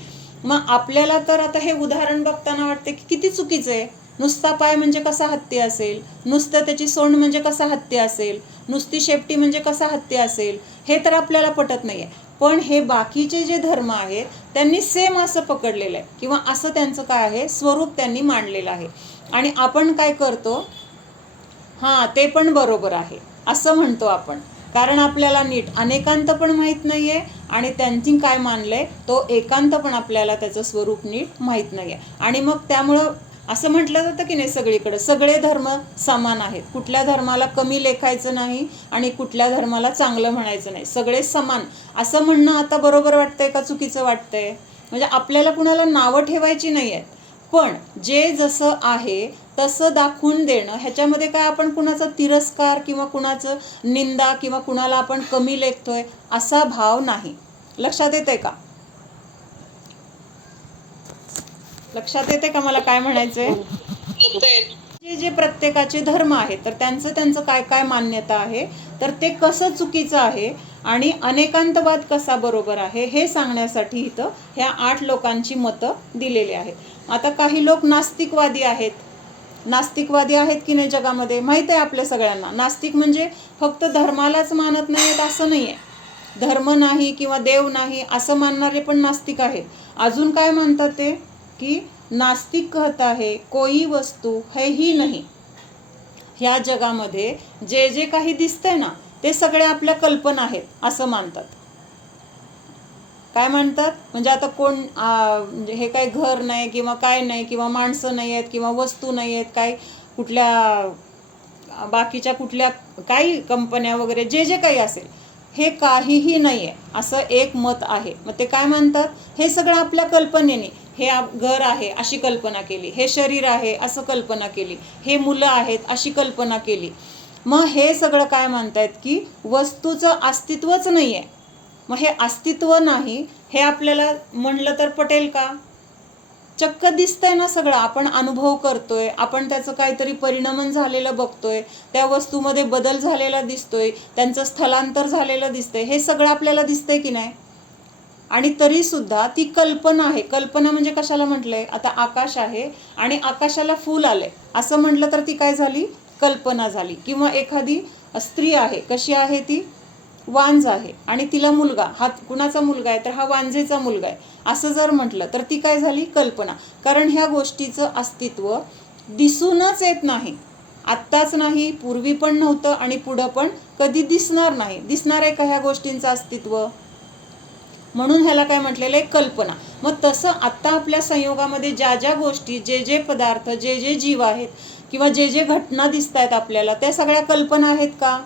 मग आपल्याला तर आता हे उदाहरण बघताना वाटते की किती चुकीचं आहे. नुसता पाय म्हणजे कसा हत्ती असेल, नुसतं त्याची सोंड म्हणजे कसा हत्ती असेल, नुसती शेपटी म्हणजे कसा हत्ती असेल, हे तर आपल्याला पटत नाही आहे. पण हे बाकीचे जे धर्म आहेत त्यांनी सेम असं पकडलेलं आहे, किंवा असं त्यांचं काय आहे स्वरूप त्यांनी मांडलेलं आहे. आणि आपण काय करतो, हां ते पण बरोबर आहे असं म्हणतो आपण, कारण आपल्याला नीट अनेकांत पण माहीत नाही आहे आणि त्यांनी काय मानलंय तो एकांत पण आपल्याला त्याचं स्वरूप नीट माहीत नाही आहे. आणि मग त्यामुळं असं म्हटलं जातं की नाही सगळीकडं सगळे धर्म समान आहेत, कुठल्या धर्माला कमी लेखायचं नाही आणि कुठल्या धर्माला चांगलं म्हणायचं नाही, सगळे समान असं म्हणणं आता बरोबर वाटतंय का चुकीचं वाटतंय. म्हणजे आपल्याला कुणाला नावं ठेवायची नाही आहेत, पण जे जसं आहे तसं दाखवून देणं, ह्याच्यामध्ये काय आपण कुणाचा तिरस्कार किंवा कुणाचं निंदा किंवा कुणाला आपण कमी लेखतोय असा भाव नाही. लक्षात येते का, लक्षात येते का मला काय म्हणायचंय. जे जे प्रत्येकाचे धर्म आहेत तर त्यांचं काय काय मान्यता आहे, तर ते कसं चुकीचं आहे आणि अनेकांतवाद कसा बरोबर आहे हे सांगण्यासाठी इथं ह्या 8 लोकांची मतं दिलेली आहेत. आता काही लोक नास्तिकवादी आहेत. नास्तिकवादी आहेत की नाही जगामध्ये माहीत आहे आपल्या सगळ्यांना. नास्तिक म्हणजे फक्त धर्मालाच मानत नाही आहेत असं नाही आहे, धर्म नाही किंवा देव नाही असं मानणारे पण नास्तिक आहेत. अजून काय म्हणतात ते की नास्तिक कहता है कोई वस्तू है ही नहीं, ह्या जगामध्ये जे जे काही दिसतंय ना ते सगळे आपल्या कल्पना आहेत असं मानतात. काय म्हणतात म्हणजे आता कोण म्हणजे हे काही घर नाही किंवा काय नाही किंवा माणसं नाही आहेत किंवा वस्तू नाही आहेत, काय कुठल्या बाकीच्या कुठल्या काही कंपन्या वगैरे जे जे काही असेल हे काहीही नाही आहे असं एक मत आहे. मग ते काय म्हणतात, हे सगळं आपल्या कल्पनेने, हे घर आहे अशी कल्पना केली, हे शरीर आहे असं कल्पना केली, हे मुलं आहेत अशी कल्पना केली. मग हे सगळं काय म्हणतायत की वस्तूचं अस्तित्वच नाही आहे. मग हे अस्तित्व नाही हे आपल्याला म्हणलं तर पटेल का, चक्क दिसतंय ना सगळं, आपण अनुभव करतोय, आपण त्याचं काहीतरी परिणमन झालेलं बघतोय, त्या वस्तूमध्ये बदल झालेला दिसतोय, त्यांचं स्थलांतर झालेलं दिसतंय, हे सगळं आपल्याला दिसतंय की नाही. आणि तरीसुद्धा ती कल्पना आहे. कल्पना म्हणजे कशाला म्हटलंय, आता आकाश आहे आणि आकाशाला फूल आलंय असं म्हटलं तर ती काय झाली, कल्पना झाली. किंवा एखादी स्त्री आहे, कशी आहे ती, वांज आहे आणि तिला मुलगा, हा कुणाचा मुलगा आहे तर हा वांजेचा मुलगा आहे असं जर म्हटलं तर ती काय झाली, कल्पना. कारण ह्या गोष्टीचं अस्तित्व दिसूनच येत नाही, आत्ताच नाही, पूर्वी पण नव्हतं आणि पुढं पण कधी दिसणार नाही. दिसणार आहे का ह्या गोष्टींचं अस्तित्व, म्हणून ह्याला काय म्हटलेलं आहे, कल्पना. मग तसं आत्ता आपल्या संयोगामध्ये ज्या ज्या गोष्टी, जे जे पदार्थ, जे जे जीव आहेत किंवा जे जे घटना दिसत आहेत आपल्याला, त्या सगळ्या कल्पना आहेत का.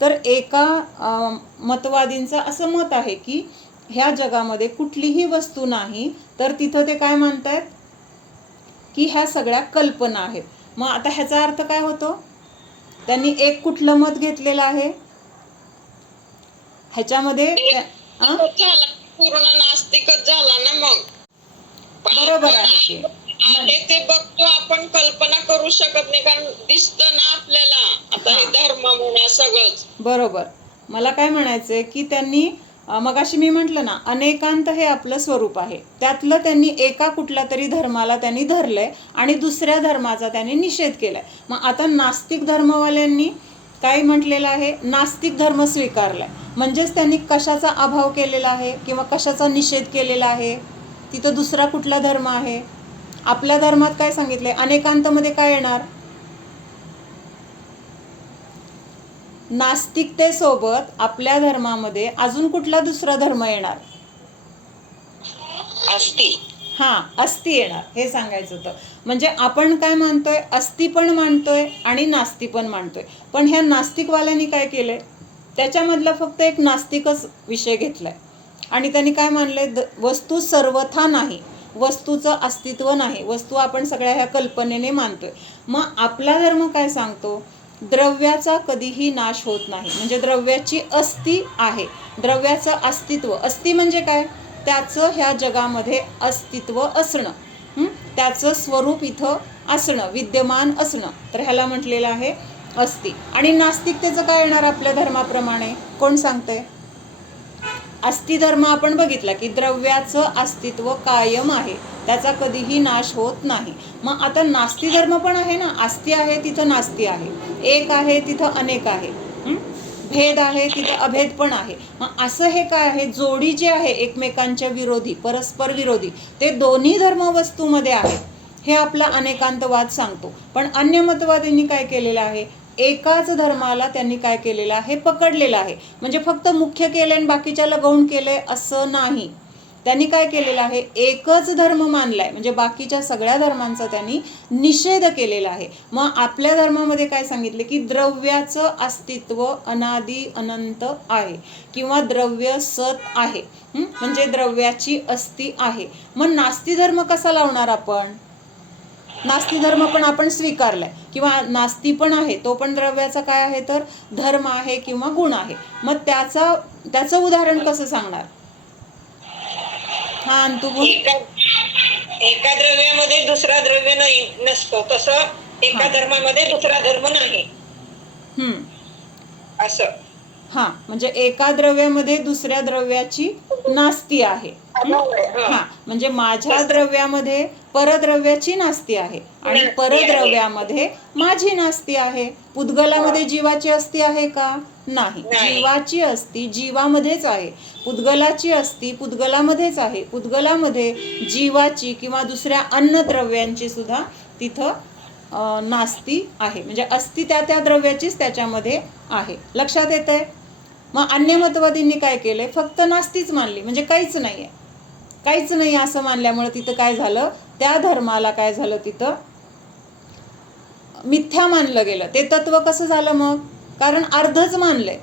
तर एका मतवादींचं असं मत आहे की ह्या जगामध्ये कुठलीही वस्तू नाही, तर तिथं ते काय म्हणतायत की ह्या सगळ्या कल्पना आहेत. मग आता ह्याचा अर्थ काय होतो, त्यांनी एक कुठलं मत घेतलेलं आहे ह्याच्यामध्ये, पूर्ण नास्तिकच झाला ना. मग बरोबर आहे ते बघतो आपण, कल्पना करू शकत नाही कारण दिसतं ना आपल्याला. आता हे धर्म म्हणा सगळंच बरोबर. मला काय म्हणायचंय की त्यांनी मगाशी मी म्हटलं ना, अनेकांत हे आपलं स्वरूप आहे, त्यातलं त्यांनी एका कुठल्या तरी धर्माला त्यांनी धरलंय आणि दुसऱ्या धर्माचा त्यांनी निषेध केलाय. मग आता नास्तिक धर्मवाल्यांनी काय म्हटलेलं आहे, नास्तिक धर्म स्वीकारलाय, म्हणजेच त्यांनी कशाचा अभाव केलेला आहे किंवा कशाचा निषेध केलेला आहे, तिथं दुसरा कुठला धर्म आहे. आपल्या धर्मात काय सांगितलंय, अनेकांतमध्ये काय येणार, नास्तिकतेसोबत आपल्या धर्मामध्ये अजून कुठला दुसरा धर्म येणार, अस्ति. अस्ति येणार, हे सांगायचं होतं. म्हणजे आपण काय मानतोय, अस्ति पण मानतोय आणि नास्ति पण मानतोय. पण ह्या नास्तिकवाल्यांनी काय केलंय, त्याच्यामधला फक्त एक नास्तिकच विषय घेतलाय आणि त्यांनी काय मानलंय, वस्तू सर्वथा नाही, वस्तूचं अस्तित्व नाही, वस्तू आपण सगळ्या ह्या कल्पनेने मानतोय. मग आपला धर्म काय सांगतो, द्रव्याचा कधीही नाश होत नाही, म्हणजे द्रव्याची अस्ति आहे, द्रव्याचं अस्तित्व. अस्ति म्हणजे काय, त्याचं ह्या जगामध्ये अस्तित्व असणं, त्याचं स्वरूप इथं असणं, विद्यमान असणं, तर ह्याला म्हटलेलं आहे अस्ति. आणि नास्तिकतेचं काय येणार आपल्या धर्माप्रमाणे, कोण सांगते? अस्ति धर्म आपण बघितला की द्रव्याचं अस्तित्व कायम आहे, त्याचा कधीही नाश होत नाही. मग आता नास्ति धर्म पण आहे ना, अस्ति आहे तिथं नास्ति आहे, एक आहे तिथं अनेक आहे, भेद आहे तिथं अभेद पण आहे. मग असं हे काय आहे, जोडी जी आहे एकमेकांच्या विरोधी, परस्पर विरोधी, ते दोन्ही धर्म वस्तूमध्ये आहेत, हे आपला अनेकांतवाद सांगतो. पण अन्य मतवादींनी काय केलेलं आहे, एकाच धर्माला त्यांनी काय केलेलं आहे, पकडलेलं आहे. म्हणजे फक्त मुख्य केले आणि बाकीच्याला गौण केले असं नाही, त्यांनी काय केलेलं आहे, एकच धर्म मानलाय, म्हणजे बाकीच्या सगळ्या धर्मांचा त्यांनी निषेध केलेला आहे. मग आपल्या धर्मामध्ये काय सांगितले की द्रव्याचं अस्तित्व अनादी अनंत आहे, किंवा द्रव्य सत आहे, म्हणजे द्रव्याची अस्ति आहे. मग नास्ति धर्म कसा लावणार आपण? नास्ति धर्म पण आपण स्वीकारलाय, किंवा नास्ति पण आहे, तो पण द्रव्याचा काय आहे तर धर्म आहे किंवा गुण आहे. मग त्याचं उदाहरण कसं सांगणार? हा अंतु बोल. एका द्रव्यामध्ये दुसरा द्रव्य नसतो, तसं एका धर्मामध्ये दुसरा धर्म नाही असं. हा, म्हणजे एका द्रव्यामध्ये दुसऱ्या द्रव्याची नास्ती आहे. हा, म्हणजे माझ्या द्रव्यामध्ये परद्रव्याची नास्ती आहे आणि परद्रव्यामध्ये माझी नास्ती आहे. पुद्गलामध्ये जीवाची अस्ति आहे का? नाही, जीवाची अस्ति जीवामध्येच आहे, पुद्गलाची अस्ति पुद्गलामध्येच आहे. पुद्गलामध्ये जीवाची किंवा दुसऱ्या अन्नद्रव्यांची सुद्धा तिथं नास्ती आहे, म्हणजे अस्ति त्या द्रव्याचीच त्याच्यामध्ये आहे. लक्षात येत आहे? मग अन्य मतवादींनी काय केलंय, फक्त नास्तीच मानली, म्हणजे काहीच नाही आहे, काहीच नाही असं मानल्यामुळे तिथं काय झालं, त्या धर्माला काय झालं, तिथं मिथ्या मानलं गेलं. ते तत्व कसं झालं मग? कारण अर्धच मानलंय.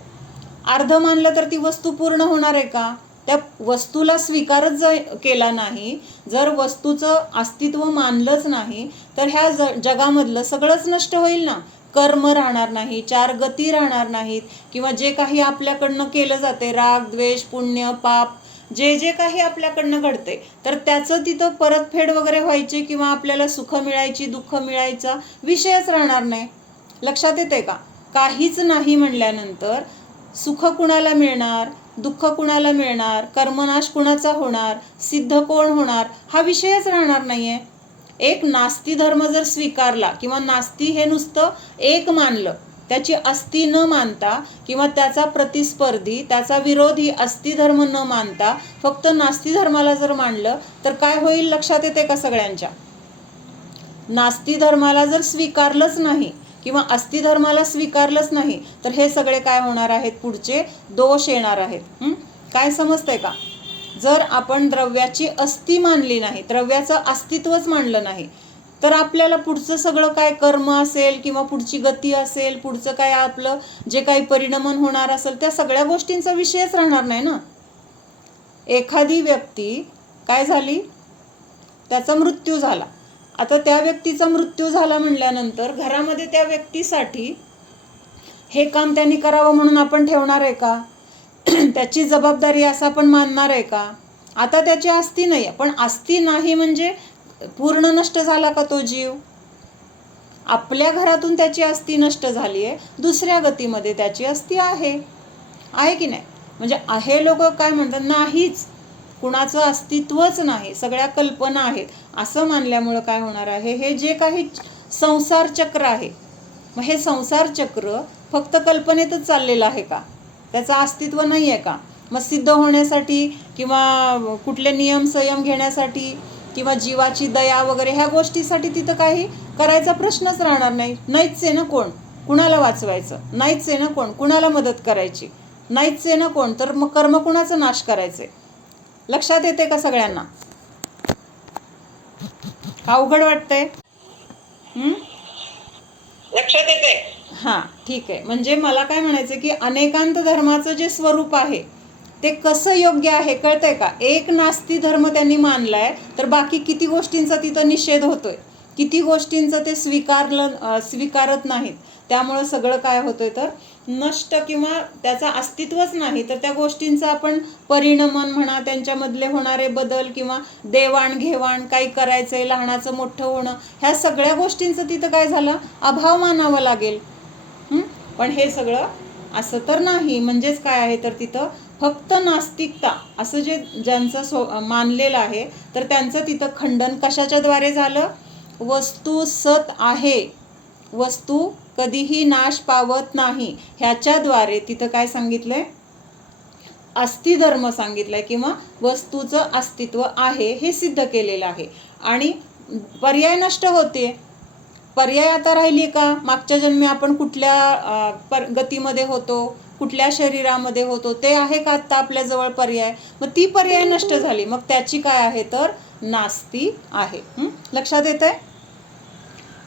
अर्ध मानलं तर ती वस्तू पूर्ण होणार आहे का? त्या वस्तूला स्वीकारच जर केला नाही, जर वस्तूचं अस्तित्व मानलंच नाही, तर ह्या जगामधलं सगळंच नष्ट होईल ना. कर्म राहणार नाही, चार गती राहणार नाहीत, किंवा जे काही आपल्याकडनं केलं जाते, राग द्वेष पुण्य पाप, जे काही आपल्याकडनं घडते, तर त्याचं तिथं परतफेड वगैरे व्हायची, किंवा आपल्याला सुख मिळायची दुःख मिळायचा विषयच राहणार नाही. लक्षात येते का? काहीच नाही म्हणल्यानंतर सुख कुणाला मिळणार, दुःख कुणाला मिळणार, कर्मनाश कुणाचा होणार, सिद्ध कोण होणार, हा विषयच राहणार नाहीये. एक नास्ति धर्म जर स्वीकारला, किंवा नास्ति हे नुसतं एक मानलं, त्याची अस्ति न मानता, किंवा त्याचा प्रतिस्पर्धी त्याचा विरोधी अस्ति धर्म न मानता फक्त नास्ति धर्माला जर मानलं, तर काय होईल लक्षात येते का सगळ्यांच्या? नास्ति धर्माला जर स्वीकारलंच नाही, किंवा अस्ति धर्माला स्वीकारलंच नाही, तर हे सगळे काय होणार आहेत, पुढचे दोष येणार आहेत. काय समजतंय का? जर आपण द्रव्याची अस्ति मानली नाही, द्रव्याचं अस्तित्वच मानलं नाही, तर आपल्याला पुढचं सगळं काय कर्म असेल, किंवा पुढची गती असेल, पुढचं काय आपलं जे काही परिणमन होणार असेल, त्या सगळ्या गोष्टींचा विषयच राहणार नाही ना. एखादी व्यक्ती काय झाली, त्याचा मृत्यू झाला. आता त्या व्यक्तीचा मृत्यू झाला म्हणल्यानंतर घरामध्ये त्या व्यक्तीसाठी हे काम त्यांनी करावं म्हणून आपण ठेवणार आहे का? त्याची जबाबदारी असं आपण मानणार आहे का? आता त्याची अस्ति नाही आहे, पण अस्ति नाही म्हणजे पूर्ण नष्ट झाला का तो जीव? आपल्या घरातून त्याची अस्ति नष्ट झाली आहे, दुसऱ्या गतीमध्ये त्याची अस्ति आहे की नाही? म्हणजे हे लोक काय म्हणतात, नाहीच, कुणाचं अस्तित्वच नाही, सगळ्या कल्पना आहेत, असं मानल्यामुळं काय होणार आहे, हे जे काही संसार चक्र आहे, मग हे संसार चक्र फक्त कल्पनेतच चाललेलं आहे का? त्याचं अस्तित्व नाही आहे का? मग सिद्ध होण्यासाठी, किंवा कुठले नियम संयम घेण्यासाठी, किंवा जीवाची दया वगैरे ह्या गोष्टीसाठी तिथं काही करायचा प्रश्नच राहणार नाही. नाहीच आहे ना कोण, कुणाला वाचवायचं, नाहीच आहे ना कोण, कुणाला मदत करायची, नाहीच आहे ना कोण, तर मग कर्म कुणाचा नाश करायचे. लक्षात येते का सगळ्यांना? अवघड वाटतंय? लक्षात येते. हां, ठीक आहे. म्हणजे मला काय म्हणायचं की अनेकांत धर्माचं जे स्वरूप आहे ते कसं योग्य आहे कळतंय का? एक नास्ति धर्म त्यांनी मानलाय, तर बाकी किती गोष्टींचा तिथं निषेध होतोय, किती गोष्टींचं ते स्वीकारत नाहीत. त्यामुळं सगळं काय होतंय तर नष्ट किंवा त्याचं अस्तित्वच नाही, तर त्या गोष्टींचं आपण परिणमन म्हणा, त्यांच्यामधले होणारे बदल किंवा देवाणघेवाण, काही करायचंय, लहानाचं मोठं होणं, ह्या सगळ्या गोष्टींचं तिथं काय झालं, अभाव मानावा लागेल. पण हे सगळं असं तर नाही. म्हणजेच काय आहे तर तिथं फक्त नास्तिकता असं जे ज्यांचं मानलेलं आहे, तर त्यांचं तिथं खंडन कशाच्या द्वारे झालं, वस्तू सत आहे, वस्तू कधीही नाश पावत नाही, ह्याच्याद्वारे तिथं काय सांगितलंय, अस्थिधर्म सांगितलाय किंवा वस्तूचं अस्तित्व आहे हे सिद्ध केलेलं आहे. आणि पर्याय नष्ट होते. पर्याय आता राहिली का, मागच्या जन्मी आपण कुठल्या गतीमध्ये होतो, कुठल्या शरीरामध्ये होतो, ते आहे का आत्ता आपल्याजवळ पर्याय, मग ती पर्याय नष्ट झाली, मग त्याची काय आहे तर नास्ती आहे. लक्षात येत आहे?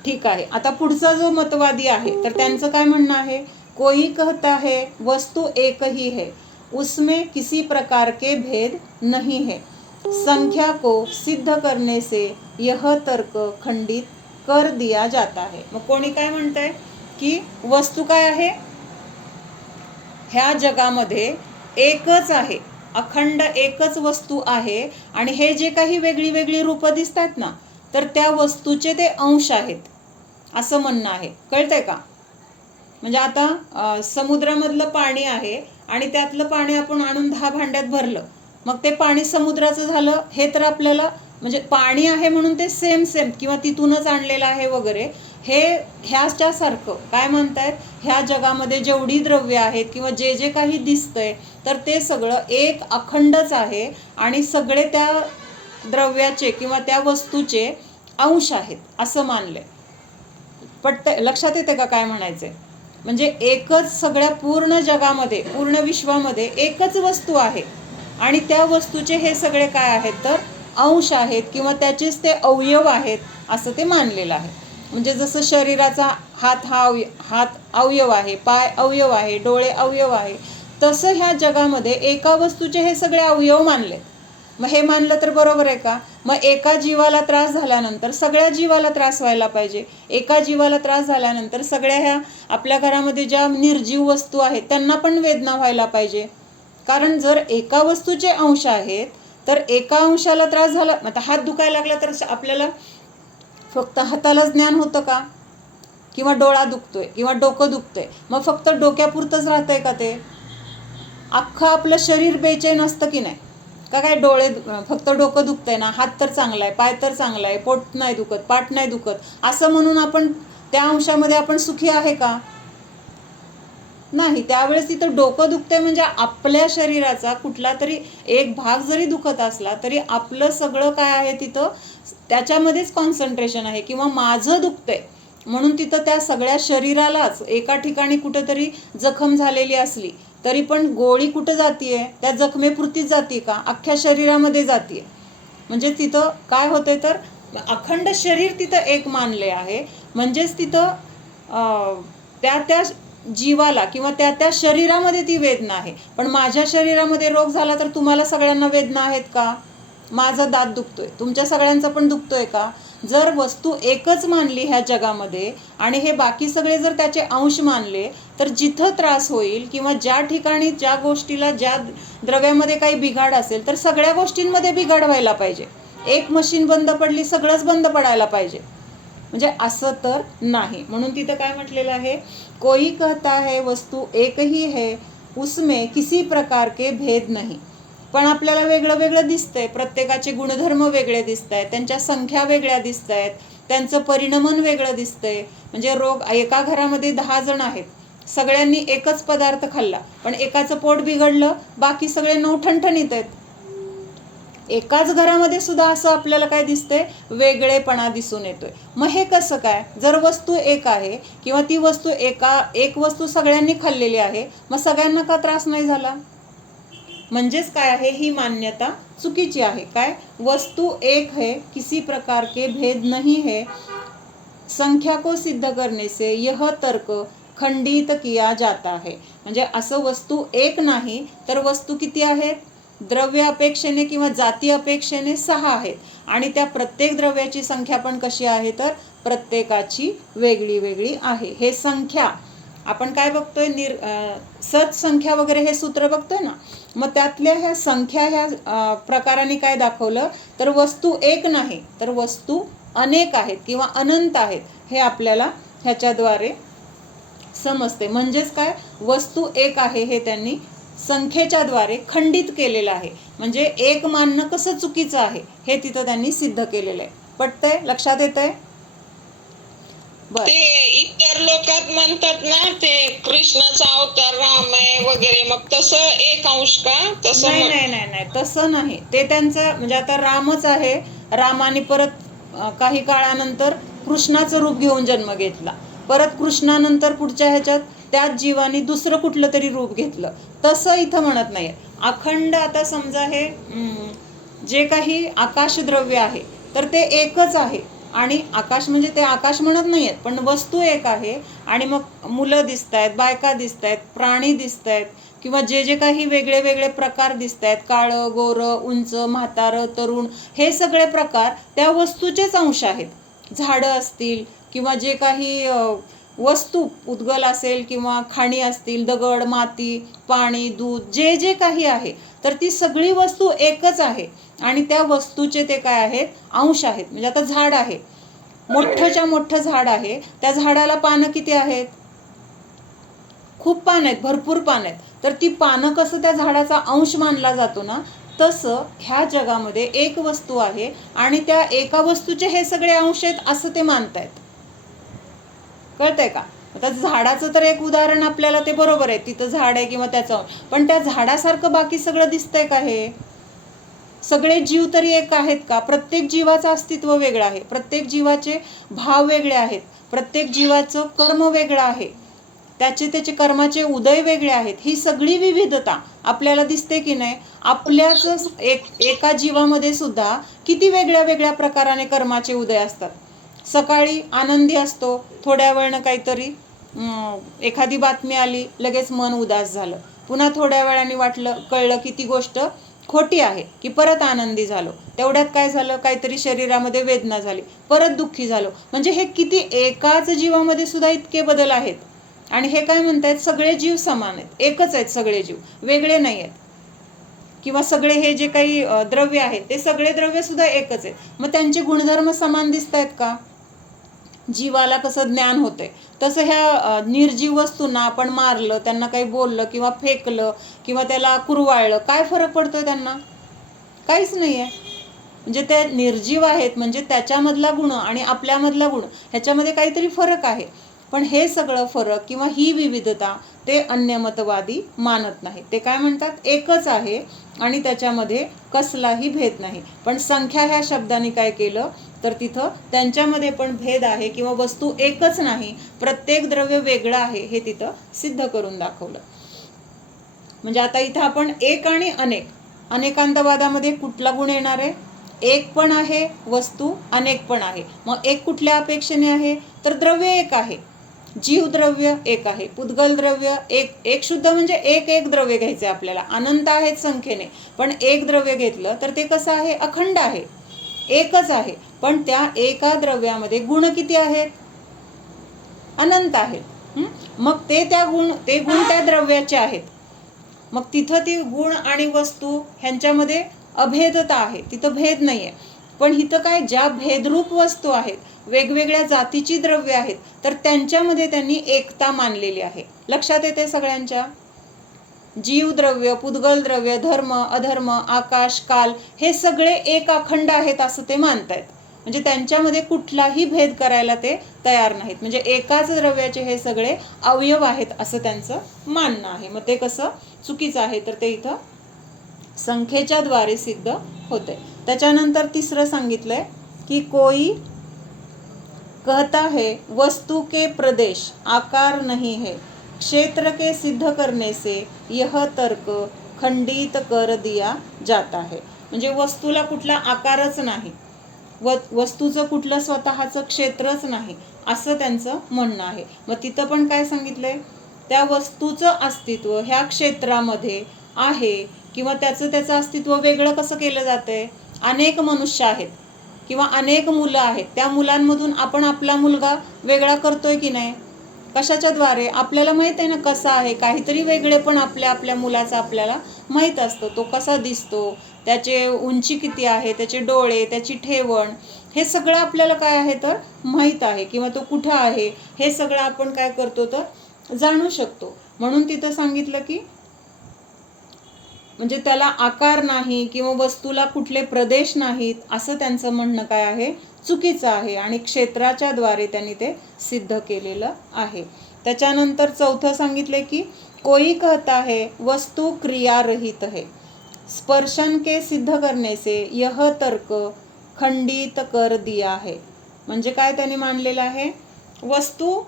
ठीक आहे. आता पुढचा जो मतवादी आहे तर त्यांचं काय म्हणणं आहे, कोई कहता है वस्तु एक ही है, उसमें किसी प्रकार के भेद नहीं है, संख्या को सिद्ध करने से यह तर्क खंडित कर दिया जाता है. मग कोणी काय म्हणतंय की वस्तू काय आहे, ह्या जगामध्ये एकच आहे, अखंड एकच वस्तू आहे, आणि हे जे काही वेगळी वेगळी रूपं दिसत आहेत ना, तर त्या वस्तूचे ते अंश आहेत असं म्हणणं आहे. कळतंय का? म्हणजे आता समुद्रामधलं पाणी आहे आणि त्यातलं पाणी आपण आणून 10 भांड्यात भरलं, मग ते पाणी समुद्राचं झालं हे तर आपल्याला, म्हणजे पाणी आहे म्हणून ते सेम किंवा तिथूनच आणलेलं आहे वगैरे, हे ह्याच्यासारखं काय म्हणतायत, ह्या जगामध्ये जेवढी द्रव्य आहेत किंवा जे जे काही दिसतंय तर ते सगळं एक अखंडच आहे आणि सगळे त्या द्रव्याचे किंवा त्या वस्तूचे अंश आहेत असं मानलंय. पटतंय? लक्षात येते का काय म्हणायचंय? म्हणजे एकच सगळ्या पूर्ण जगामध्ये, पूर्ण विश्वामध्ये एकच वस्तू आहे आणि त्या वस्तूचे हे सगळे काय आहेत तर अंश आहेत किंवा त्याचेच ते अवयव आहेत असं ते मानलेलं आहे. म्हणजे जसं शरीराचा हात अवयव आहे, पाय अवयव आहे, डोळे अवयव आहे, तसं ह्या जगामध्ये एका वस्तूचे हे सगळे अवयव मानलेत. मग हे मानलं तर बरोबर आहे का? मग एका जीवाला त्रास झाल्यानंतर सगळ्या जीवाला त्रास व्हायला पाहिजे. एका जीवाला त्रास झाल्यानंतर सगळ्या ह्या आपल्या घरामध्ये ज्या निर्जीव वस्तू आहेत त्यांना पण वेदना व्हायला पाहिजे. कारण जर एका वस्तूचे अंश आहेत तर एका अंशाला त्रास झाला, आता हात दुखायला लागला तर आपल्याला फक्त हातालाच ज्ञान होतं का, किंवा डोळा दुखतोय किंवा डोकं दुखतंय, मग फक्त डोक्यापुरतंच राहतंय का ते? अख्खं आपलं शरीर बेचैन असतं की नाही का? काय डोळे फक्त डोकं दुखतंय ना, हात तर चांगला आहे, पाय तर चांगला आहे, पोट नाही दुखत, पाठ नाही दुखत असं म्हणून आपण त्या अंशामध्ये आपण सुखी आहे का? नाही. त्यावेळेस तिथं डोकं दुखतंय म्हणजे आपल्या शरीराचा कुठला तरी एक भाग जरी दुखत असला तरी आपलं सगळं काय आहे तिथं त्याच्यामध्येच कॉन्सन्ट्रेशन आहे, किंवा माझं दुखतंय म्हणून तिथं त्या सगळ्या शरीरालाच एका ठिकाणी कुठंतरी जखम झालेली असली तरी पण गोळी कुठं जातीये, त्या जखमेपुरतीच जाते का, अख्ख्या शरीरामध्ये जाते. म्हणजे तिथं काय होतंय तर अखंड शरीर तिथं एक मानले आहे. म्हणजेच तिथं त्या जीवाला किंवा त्या शरीरामध्ये ती वेदना आहे. पण माझ्या शरीरामध्ये रोग झाला तर तुम्हाला सगळ्यांना वेदना आहेत का? माझा दात दुखतोय, तुमच्या सगळ्यांचा पण दुखतोय का? जर वस्तू एकच मानली ह्या जगामध्ये आणि हे बाकी सगळे जर त्याचे अंश मानले तर जिथं त्रास होईल किंवा ज्या ठिकाणी ज्या गोष्टीला ज्या द्रव्यामध्ये काही बिघाड असेल तर सगळ्या गोष्टींमध्ये बिघाड व्हायला पाहिजे. एक मशीन बंद पडली सगळंच बंद पडायला पाहिजे, म्हणजे असं तर नाही. म्हणून तिथं काय म्हटलेलं आहे, कोई कहता है वस्तू एक ही है, उसमें किसी प्रकार के भेद नहीं. पण आपल्याला वेगळं वेगळं दिसतंय, प्रत्येकाचे गुणधर्म वेगळे दिसत आहेत, त्यांच्या संख्या वेगळ्या दिसत आहेत, त्यांचं परिणमन वेगळं दिसतंय. म्हणजे रोग, एका घरामध्ये 10 जण आहेत, सगळ्यांनी एकच पदार्थ खाल्ला पण एकाचं पोट बिघडलं, बाकी सगळे 9 ठणठणीत आहेत. एकाच घरामध्ये सुद्धा असं आपल्याला काय दिसतंय, वेगळेपणा दिसून येतोय. मग हे कसं काय? जर वस्तू एक आहे किंवा ती वस्तू एक वस्तू सगळ्यांनी खाल्लेली आहे, मग सगळ्यांना का त्रास नाही झाला? म्हणजेच काय आहे, ही मान्यता चुकीची आहे. काय? वस्तू एक है, किसी प्रकार के भेद नहीं है, संख्या को सिद्ध करने से यह तर्क खंडित किया जाता है. म्हणजे असं वस्तू एक नाही तर वस्तू किती आहेत? द्रव्य अपेक्षेने किंवा जाती अपेक्षेने 6 आहेत आणि त्या प्रत्येक द्रव्याची संख्या पण कशी आहे तर प्रत्येकाची वेगळी वेगळी आहे. हे संख्या आपण काय बघतोय सत संख्या वगैरे हे सूत्र बघतोय ना, मग त्यातल्या ह्या संख्या ह्या प्रकाराने काय दाखवलं तर वस्तू एक नाही तर वस्तू अनेक आहेत किंवा अनंत आहेत हे आपल्याला ह्याच्याद्वारे समजते. म्हणजेच काय, वस्तू एक आहे हे त्यांनी संख्येच्या द्वारे खंडित केलेलं आहे. म्हणजे एक मानणं कसं चुकीचं आहे हे तिथं त्यांनी सिद्ध केलेलं आहे. पटतंय, लक्षात येतंय? ते इतर लोकात म्हणतात ना ते कृष्णाचा अवतार राम आहे वगैरे, मग तसं एक अंश का? तसं नाही नाही नाही नाही, तसं नाही. ते त्यांचं म्हणजे आता रामच आहे, रामाने परत काही काळानंतर कृष्णाचं रूप घेऊन जन्म घेतला, परत कृष्णानंतर पुढच्या ह्याच्यात त्याच जीवाने दुसरं कुठलं तरी रूप घेतलं, तसं इथं म्हणत नाही. अखंड आता समजा हे जे काही आकाशद्रव्य आहे तर ते एकच आहे, आणि आकाश म्हणजे ते आकाश म्हणत नाहीयेत, पण वस्तू एक आहे. आणि मग मुलं दिसत आहेत, बायका दिसत आहेत, प्राणी दिसत आहेत, किंवा जे जे काही वेगळे वेगळे प्रकार दिसत आहेत, काळं गोरं उंच म्हातारं तरुण, हे सगळे प्रकार त्या वस्तूचेच अंश आहेत. झाडं असतील किंवा जे काही वस्तू उद्गल असेल किंवा खाणी असतील, दगड माती पाणी दूध जे जे काही आहे तर ती सगळी वस्तू एकच आहे, आणि त्या वस्तूचे ते काय आहेत, अंश आहेत. म्हणजे आता झाड आहे, मोठंच्या मोठं झाड आहे, त्या झाडाला पानं किती आहेत, खूप पान आहेत, भरपूर पान आहेत, तर ती पानं कसं त्या झाडाचा अंश मानला जातो ना, तसं ह्या जगामध्ये एक वस्तू आहे आणि त्या एका वस्तूचे हे सगळे अंश आहेत असं ते मानतायत. कळतंय का? आता झाडाचं तर एक उदाहरण आपल्याला ते बरोबर आहे, तिथं झाड आहे किंवा त्याचं अंश, पण त्या झाडासारखं बाकी सगळं दिसतंय का? हे सगळे जीव तरी एक आहेत का? प्रत्येक जीवाचं अस्तित्व वेगळं आहे, प्रत्येक जीवाचे भाव वेगळे आहेत, प्रत्येक जीवाचं कर्म वेगळं आहे, त्याचे कर्माचे उदय वेगळे आहेत. ही सगळी विविधता आपल्याला दिसते की नाही? आपल्याच एका जीवामध्ये सुद्धा किती वेगळ्या वेगळ्या प्रकाराने कर्माचे उदय असतात. सकाळी आनंदी असतो, थोड्या वेळानं काहीतरी एखादी बातमी आली, लगेच मन उदास झालं, पुन्हा थोड्या वेळाने कळलं की ती गोष्ट खोटी आहे की परत आनंदी झालो, तेवढ्यात काय झालं, काहीतरी शरीरामध्ये वेदना झाली, परत दुःखी झालो. म्हणजे हे किती, एकाच जीवामध्ये सुद्धा इतके बदल आहेत. आणि हे काय म्हणतायत, सगळे जीव समान आहेत, एकच आहेत, सगळे जीव वेगळे नाही आहेत. किंवा सगळे हे जे काही द्रव्य आहेत ते सगळे द्रव्य सुद्धा एकच आहेत. मग त्यांचे गुणधर्म समान दिसत आहेत का? जीवाला कसं ज्ञान होतंय तसं ह्या निर्जीव वस्तूंना आपण मारलं, त्यांना काही बोललं किंवा फेकलं किंवा त्याला कुरवाळलं, काय फरक पडतोय त्यांना? काहीच नाही आहे. म्हणजे त्या निर्जीव आहेत, म्हणजे त्याच्यामधला गुण आणि आपल्यामधला गुण ह्याच्यामध्ये काहीतरी फरक आहे. पण हे सगळं फरक किंवा ही विविधता ते अन्यमतवादी मानत नाही. ते काय म्हणतात, एकच आहे आणि त्याच्यामध्ये कसलाही भेद नाही. पण संख्या ह्या शब्दाने काय केलं तर तिथं त्यांच्यामध्ये पण भेद आहे किंवा वस्तू एकच नाही, प्रत्येक द्रव्य वेगळं आहे हे तिथं सिद्ध करून दाखवलं. म्हणजे आता इथं आपण एक आणि अनेकांतवादामध्ये कुठला गुण येणार आहे? एक पण आहे वस्तू, अनेक पण आहे. मग एक कुठल्या अपेक्षेने आहे तर द्रव्य एक आहे, जीव द्रव्य एक आहे, पुद्गल द्रव्य एक शुद्ध म्हणजे एक द्रव्य घ्यायचे आपल्याला. अनंत आहेत संख्येने, पण एक द्रव्य घेतलं तर ते कसं आहे, अखंड आहे, एकच आहे. पण त्या एका द्रव्यामध्ये गुण किती आहेत? अनंत आहेत. मग ते गुण त्या द्रव्याचे आहेत. मग तिथं ती गुण आणि वस्तू ह्यांच्यामध्ये अभेदता आहे, तिथं भेद नाही आहे. पण इथं काय, ज्या भेदरूप वस्तू आहेत, वेगवेगळ्या जातीची द्रव्य आहेत, तर त्यांच्यामध्ये त्यांनी एकता मानलेली आहे. लक्षात येते सगळ्यांच्या? जीव द्रव्य, पुद्गल द्रव्य, धर्म अधर्म, आकाश काल हे सगळे एक अखंड आहेत असं ते मानतायत. म्हणजे त्यांच्यामध्ये कुठलाही भेद करायला ते तयार नाहीत. म्हणजे एकाच द्रव्याचे हे सगळे अवयव आहेत असं त्यांचं मानणं आहे. मग ते कसं चुकीचं आहे तर ते इथं संख्येच्या द्वारे सिद्ध होते. त्याच्यानंतर तिसरं सांगितलंय की कोई कहता है वस्तु के प्रदेश आकार नहीं है, क्षेत्र के सिद्ध करने से यह तर्क खंडित कर दिया जाता है. म्हणजे वस्तूला कुठला आकारच नाही, वस्तूचं कुठलं स्वतःचं क्षेत्रच नाही असं त्यांचं म्हणणं आहे. मग तिथं पण काय सांगितलंय, त्या वस्तूचं अस्तित्व ह्या क्षेत्रामध्ये आहे किंवा त्याचं अस्तित्व वेगळं कसं केलं जातंय. अनेक मनुष्य आहेत किंवा अनेक मुलं आहेत, त्या मुलांमधून आपण आपला मुलगा वेगळा करतोय की नाही, कशाच्याद्वारे? आपल्याला माहीत आहे ना कसा आहे, काहीतरी वेगळे पण आपल्या मुलाचं आपल्याला माहीत असतं. तो कसा दिसतो, त्याचे उंची किती आहे, त्याचे डोळे, त्याची ठेवण, हे सगळं आपल्याला काय आहे तर माहीत आहे. किंवा तो कुठं आहे हे सगळं आपण काय करतो तर जाणू शकतो. म्हणून तिथं सांगितलं की म्हणजे त्याला आकार नाही किंवा वस्तूला कुठले प्रदेश नाहीत असं त्यांचं म्हणणं काय आहे, चुकीचं आहे. आणि क्षेत्राच्या द्वारे त्यांनी ते सिद्ध केलेलं आहे. त्याच्यानंतर चौथं सांगितले की कोई कहता है वस्तु क्रिया रहित है, स्पर्शन के सिद्ध करने से यह तर्क खंडित कर दिया है. म्हणजे काय त्यांनी मांडलेलं आहे, वस्तू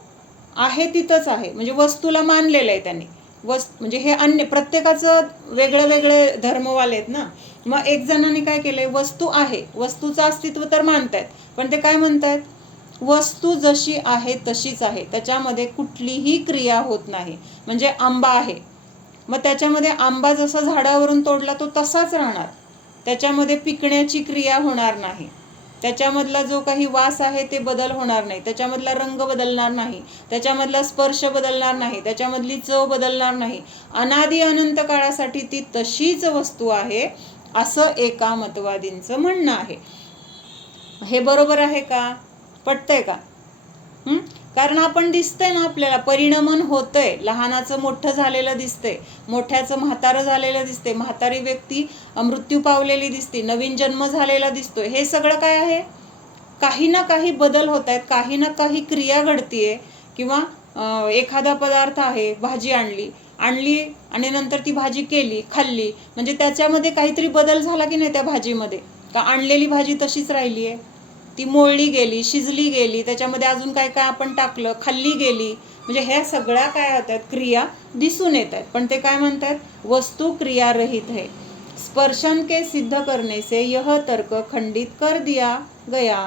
आहे तिथंच आहे, म्हणजे वस्तूला मानलेलं आहे त्यांनी. म्हणजे हे अन्य प्रत्येकाचं वेगळे वेगळे धर्मवाले आहेत ना. मग एक जणांनी काय केलंय, वस्तू आहे, वस्तूचं अस्तित्व तर मानतायत, पण ते काय म्हणतायत, वस्तू जशी आहे तशीच आहे, त्याच्यामध्ये कुठलीही क्रिया होत नाही. म्हणजे आंबा आहे, मग त्याच्यामध्ये आंबा जसा झाडावरून तोडला तो तसाच राहणार, त्याच्यामध्ये पिकण्याची क्रिया होणार नाही, त्याच्यामधला जो काही वास आहे ते बदल होणार नाही, त्याच्यामधला रंग बदलणार नाही, त्याच्यामधला स्पर्श बदलणार नाही, त्याच्यामधली चव बदलणार नाही, अनादि अनंत काळासाठी ती तशीच वस्तू आहे, असं एका मतवादींचं म्हणणं आहे. हे बरोबर आहे का, पटतंय का? कारण आपण दिसतंय ना, आपल्याला परिणमन होतंय, लहानाचं मोठं झालेलं दिसतंय, मोठ्याचं म्हातारं झालेलं दिसते, म्हातारी व्यक्ती मृत्यू पावलेली दिसते, नवीन जन्म झालेला दिसतोय. हे सगळं काय आहे, काही ना काही बदल होत आहेत, काही ना काही क्रिया घडतीये. किंवा एखादा पदार्थ आहे, भाजी आणली आणि नंतर ती भाजी केली, खाल्ली, म्हणजे त्याच्यामध्ये काहीतरी बदल झाला की नाही त्या भाजीमध्ये, का आणलेली भाजी तशीच राहिली आहे, ती मोळली गेली, शिजली गेली, त्याच्यामध्ये अजून काय काय आपण टाकलं, खाल्ली गेली. म्हणजे ह्या सगळ्या काय होतात, क्रिया दिसून येत आहेत. पण ते काय म्हणतात, वस्तू क्रिया रहित है, स्पर्शन के सिद्ध करने से यह तर्क खंडित कर दिया गया.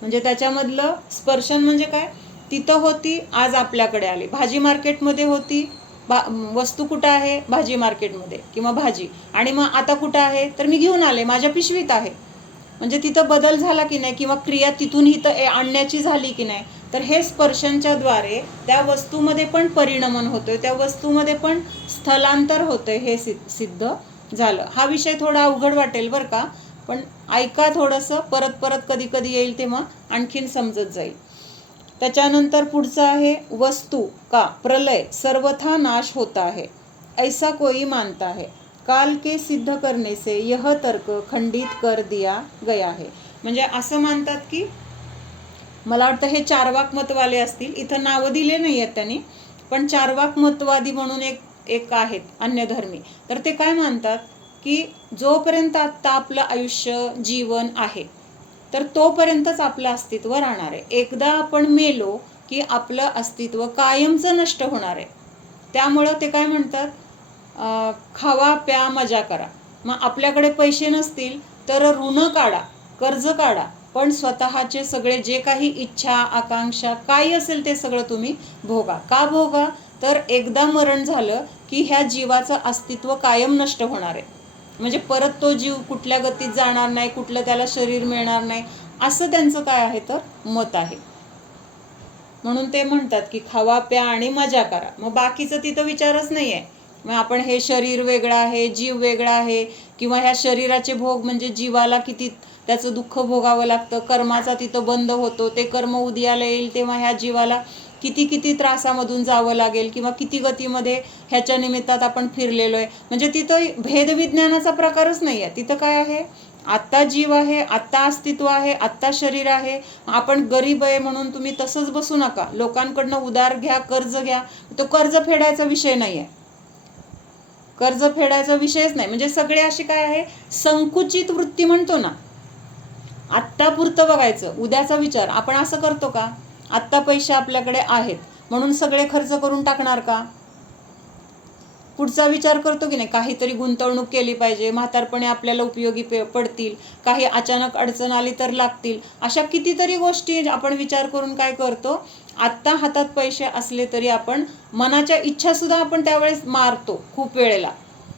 म्हणजे त्याच्यामधलं स्पर्शन म्हणजे काय, तिथं होती, आज आपल्याकडे आली, भाजी मार्केटमध्ये होती, वस्तू कुठं आहे, भाजी मार्केटमध्ये किंवा भाजी, आणि मग आता कुठं आहे, तर मी घेऊन आले, माझ्या पिशवीत आहे. म्हणजे तिथं बदल झाला की नाही, किंवा क्रिया तिथून इथं आणण्याची झाली की नाही. तर हे स्पर्शनच्या द्वारे त्या वस्तूमध्ये पण परिणमन होतोय, त्या वस्तूमध्ये पण स्थलांतर होतंय, हे सिद्ध झालं. हा विषय थोडा अवघड वाटेल बरं का, पण ऐका थोडंसं, परत परत कधी कधी येईल तेव्हा आणखीन समजत जाईल. त्याच्यानंतर पुढचं आहे, वस्तू का प्रलय सर्वथा नाश होता है, ऐसा कोई मानता है, काल के सिद्ध करने से यह तर्क खंडित कर दिया गया है. म्हणजे असं मानतात की, मला वाटतं हे चारवाक मतवाले असतील, इथं नावं दिले नाही आहेत त्यांनी, पण चारवाक मतवादी म्हणून एक आहेत अन्य धर्मी. तर ते काय मानतात की जोपर्यंत आत्ता आपलं आयुष्य जीवन आहे तर तोपर्यंतच आपलं अस्तित्व राहणार आहे. एकदा आपण मेलो की आपलं अस्तित्व कायमचं नष्ट होणार आहे. त्यामुळं ते काय म्हणतात, खावा प्या मजा करा. मग आपल्याकडे पैसे नसतील तर ऋण काढा, कर्ज काढा, पण स्वतःचे सगळे जे काही इच्छा आकांक्षा काही असेल ते सगळं तुम्ही भोगा. का भोगा, तर एकदा मरण झालं की ह्या जीवाचं अस्तित्व कायम नष्ट होणार आहे. म्हणजे परत तो जीव कुठल्या गतीत जाणार नाही, कुठलं त्याला शरीर मिळणार नाही, असं त्यांचं काय आहे तर मत आहे. म्हणून ते म्हणतात की खावा प्या आणि मजा करा. मग बाकीचं तिथं विचारच नाही आहे. मग आपण हे शरीर वेगळं आहे, जीव वेगळा आहे, किंवा ह्या शरीराचे भोग म्हणजे जीवाला किती त्याचं दुःख भोगावं लागतं, कर्माचा तिथं बंद होतो, ते कर्म उदयाला येईल तेव्हा ह्या जीवाला किती किती त्रासामधून जावं लागेल, किंवा किती गतीमध्ये ह्याच्या निमित्तात आपण फिरलेलो आहे. म्हणजे तिथं भेदविज्ञानाचा प्रकारच नाही आहे. तिथं काय आहे, आत्ता जीव आहे, आत्ता अस्तित्व आहे, आत्ता शरीर आहे. आपण गरीब आहे म्हणून तुम्ही तसंच बसू नका, लोकांकडनं उधार घ्या, कर्ज घ्या. तो कर्ज फेडायचा विषय नाही आहे, कर्ज फेडायचा विषयच नाही. म्हणजे सगळे अशी काय आहे, संकुचित वृत्ती म्हणतो ना, आत्तापुरतं बघायचं, उद्याचा विचार. आपण असं करतो का, आत्ता पैसे आपल्याकडे आहेत म्हणून सगळे खर्च करून टाकणार का, पुढचा विचार करतो की नाही, काहीतरी गुंतवणूक केली पाहिजे, म्हातारपणे आपल्याला उपयोगी पडतील, काही अचानक अडचण आली तर लागतील, अशा कितीतरी गोष्टी आपण विचार करून काय करतो, आत्ता हातात पैसे असले तरी आपण मनाच्या इच्छा सुद्धा आपण त्यावेळेस मारतो खूप वेळेला.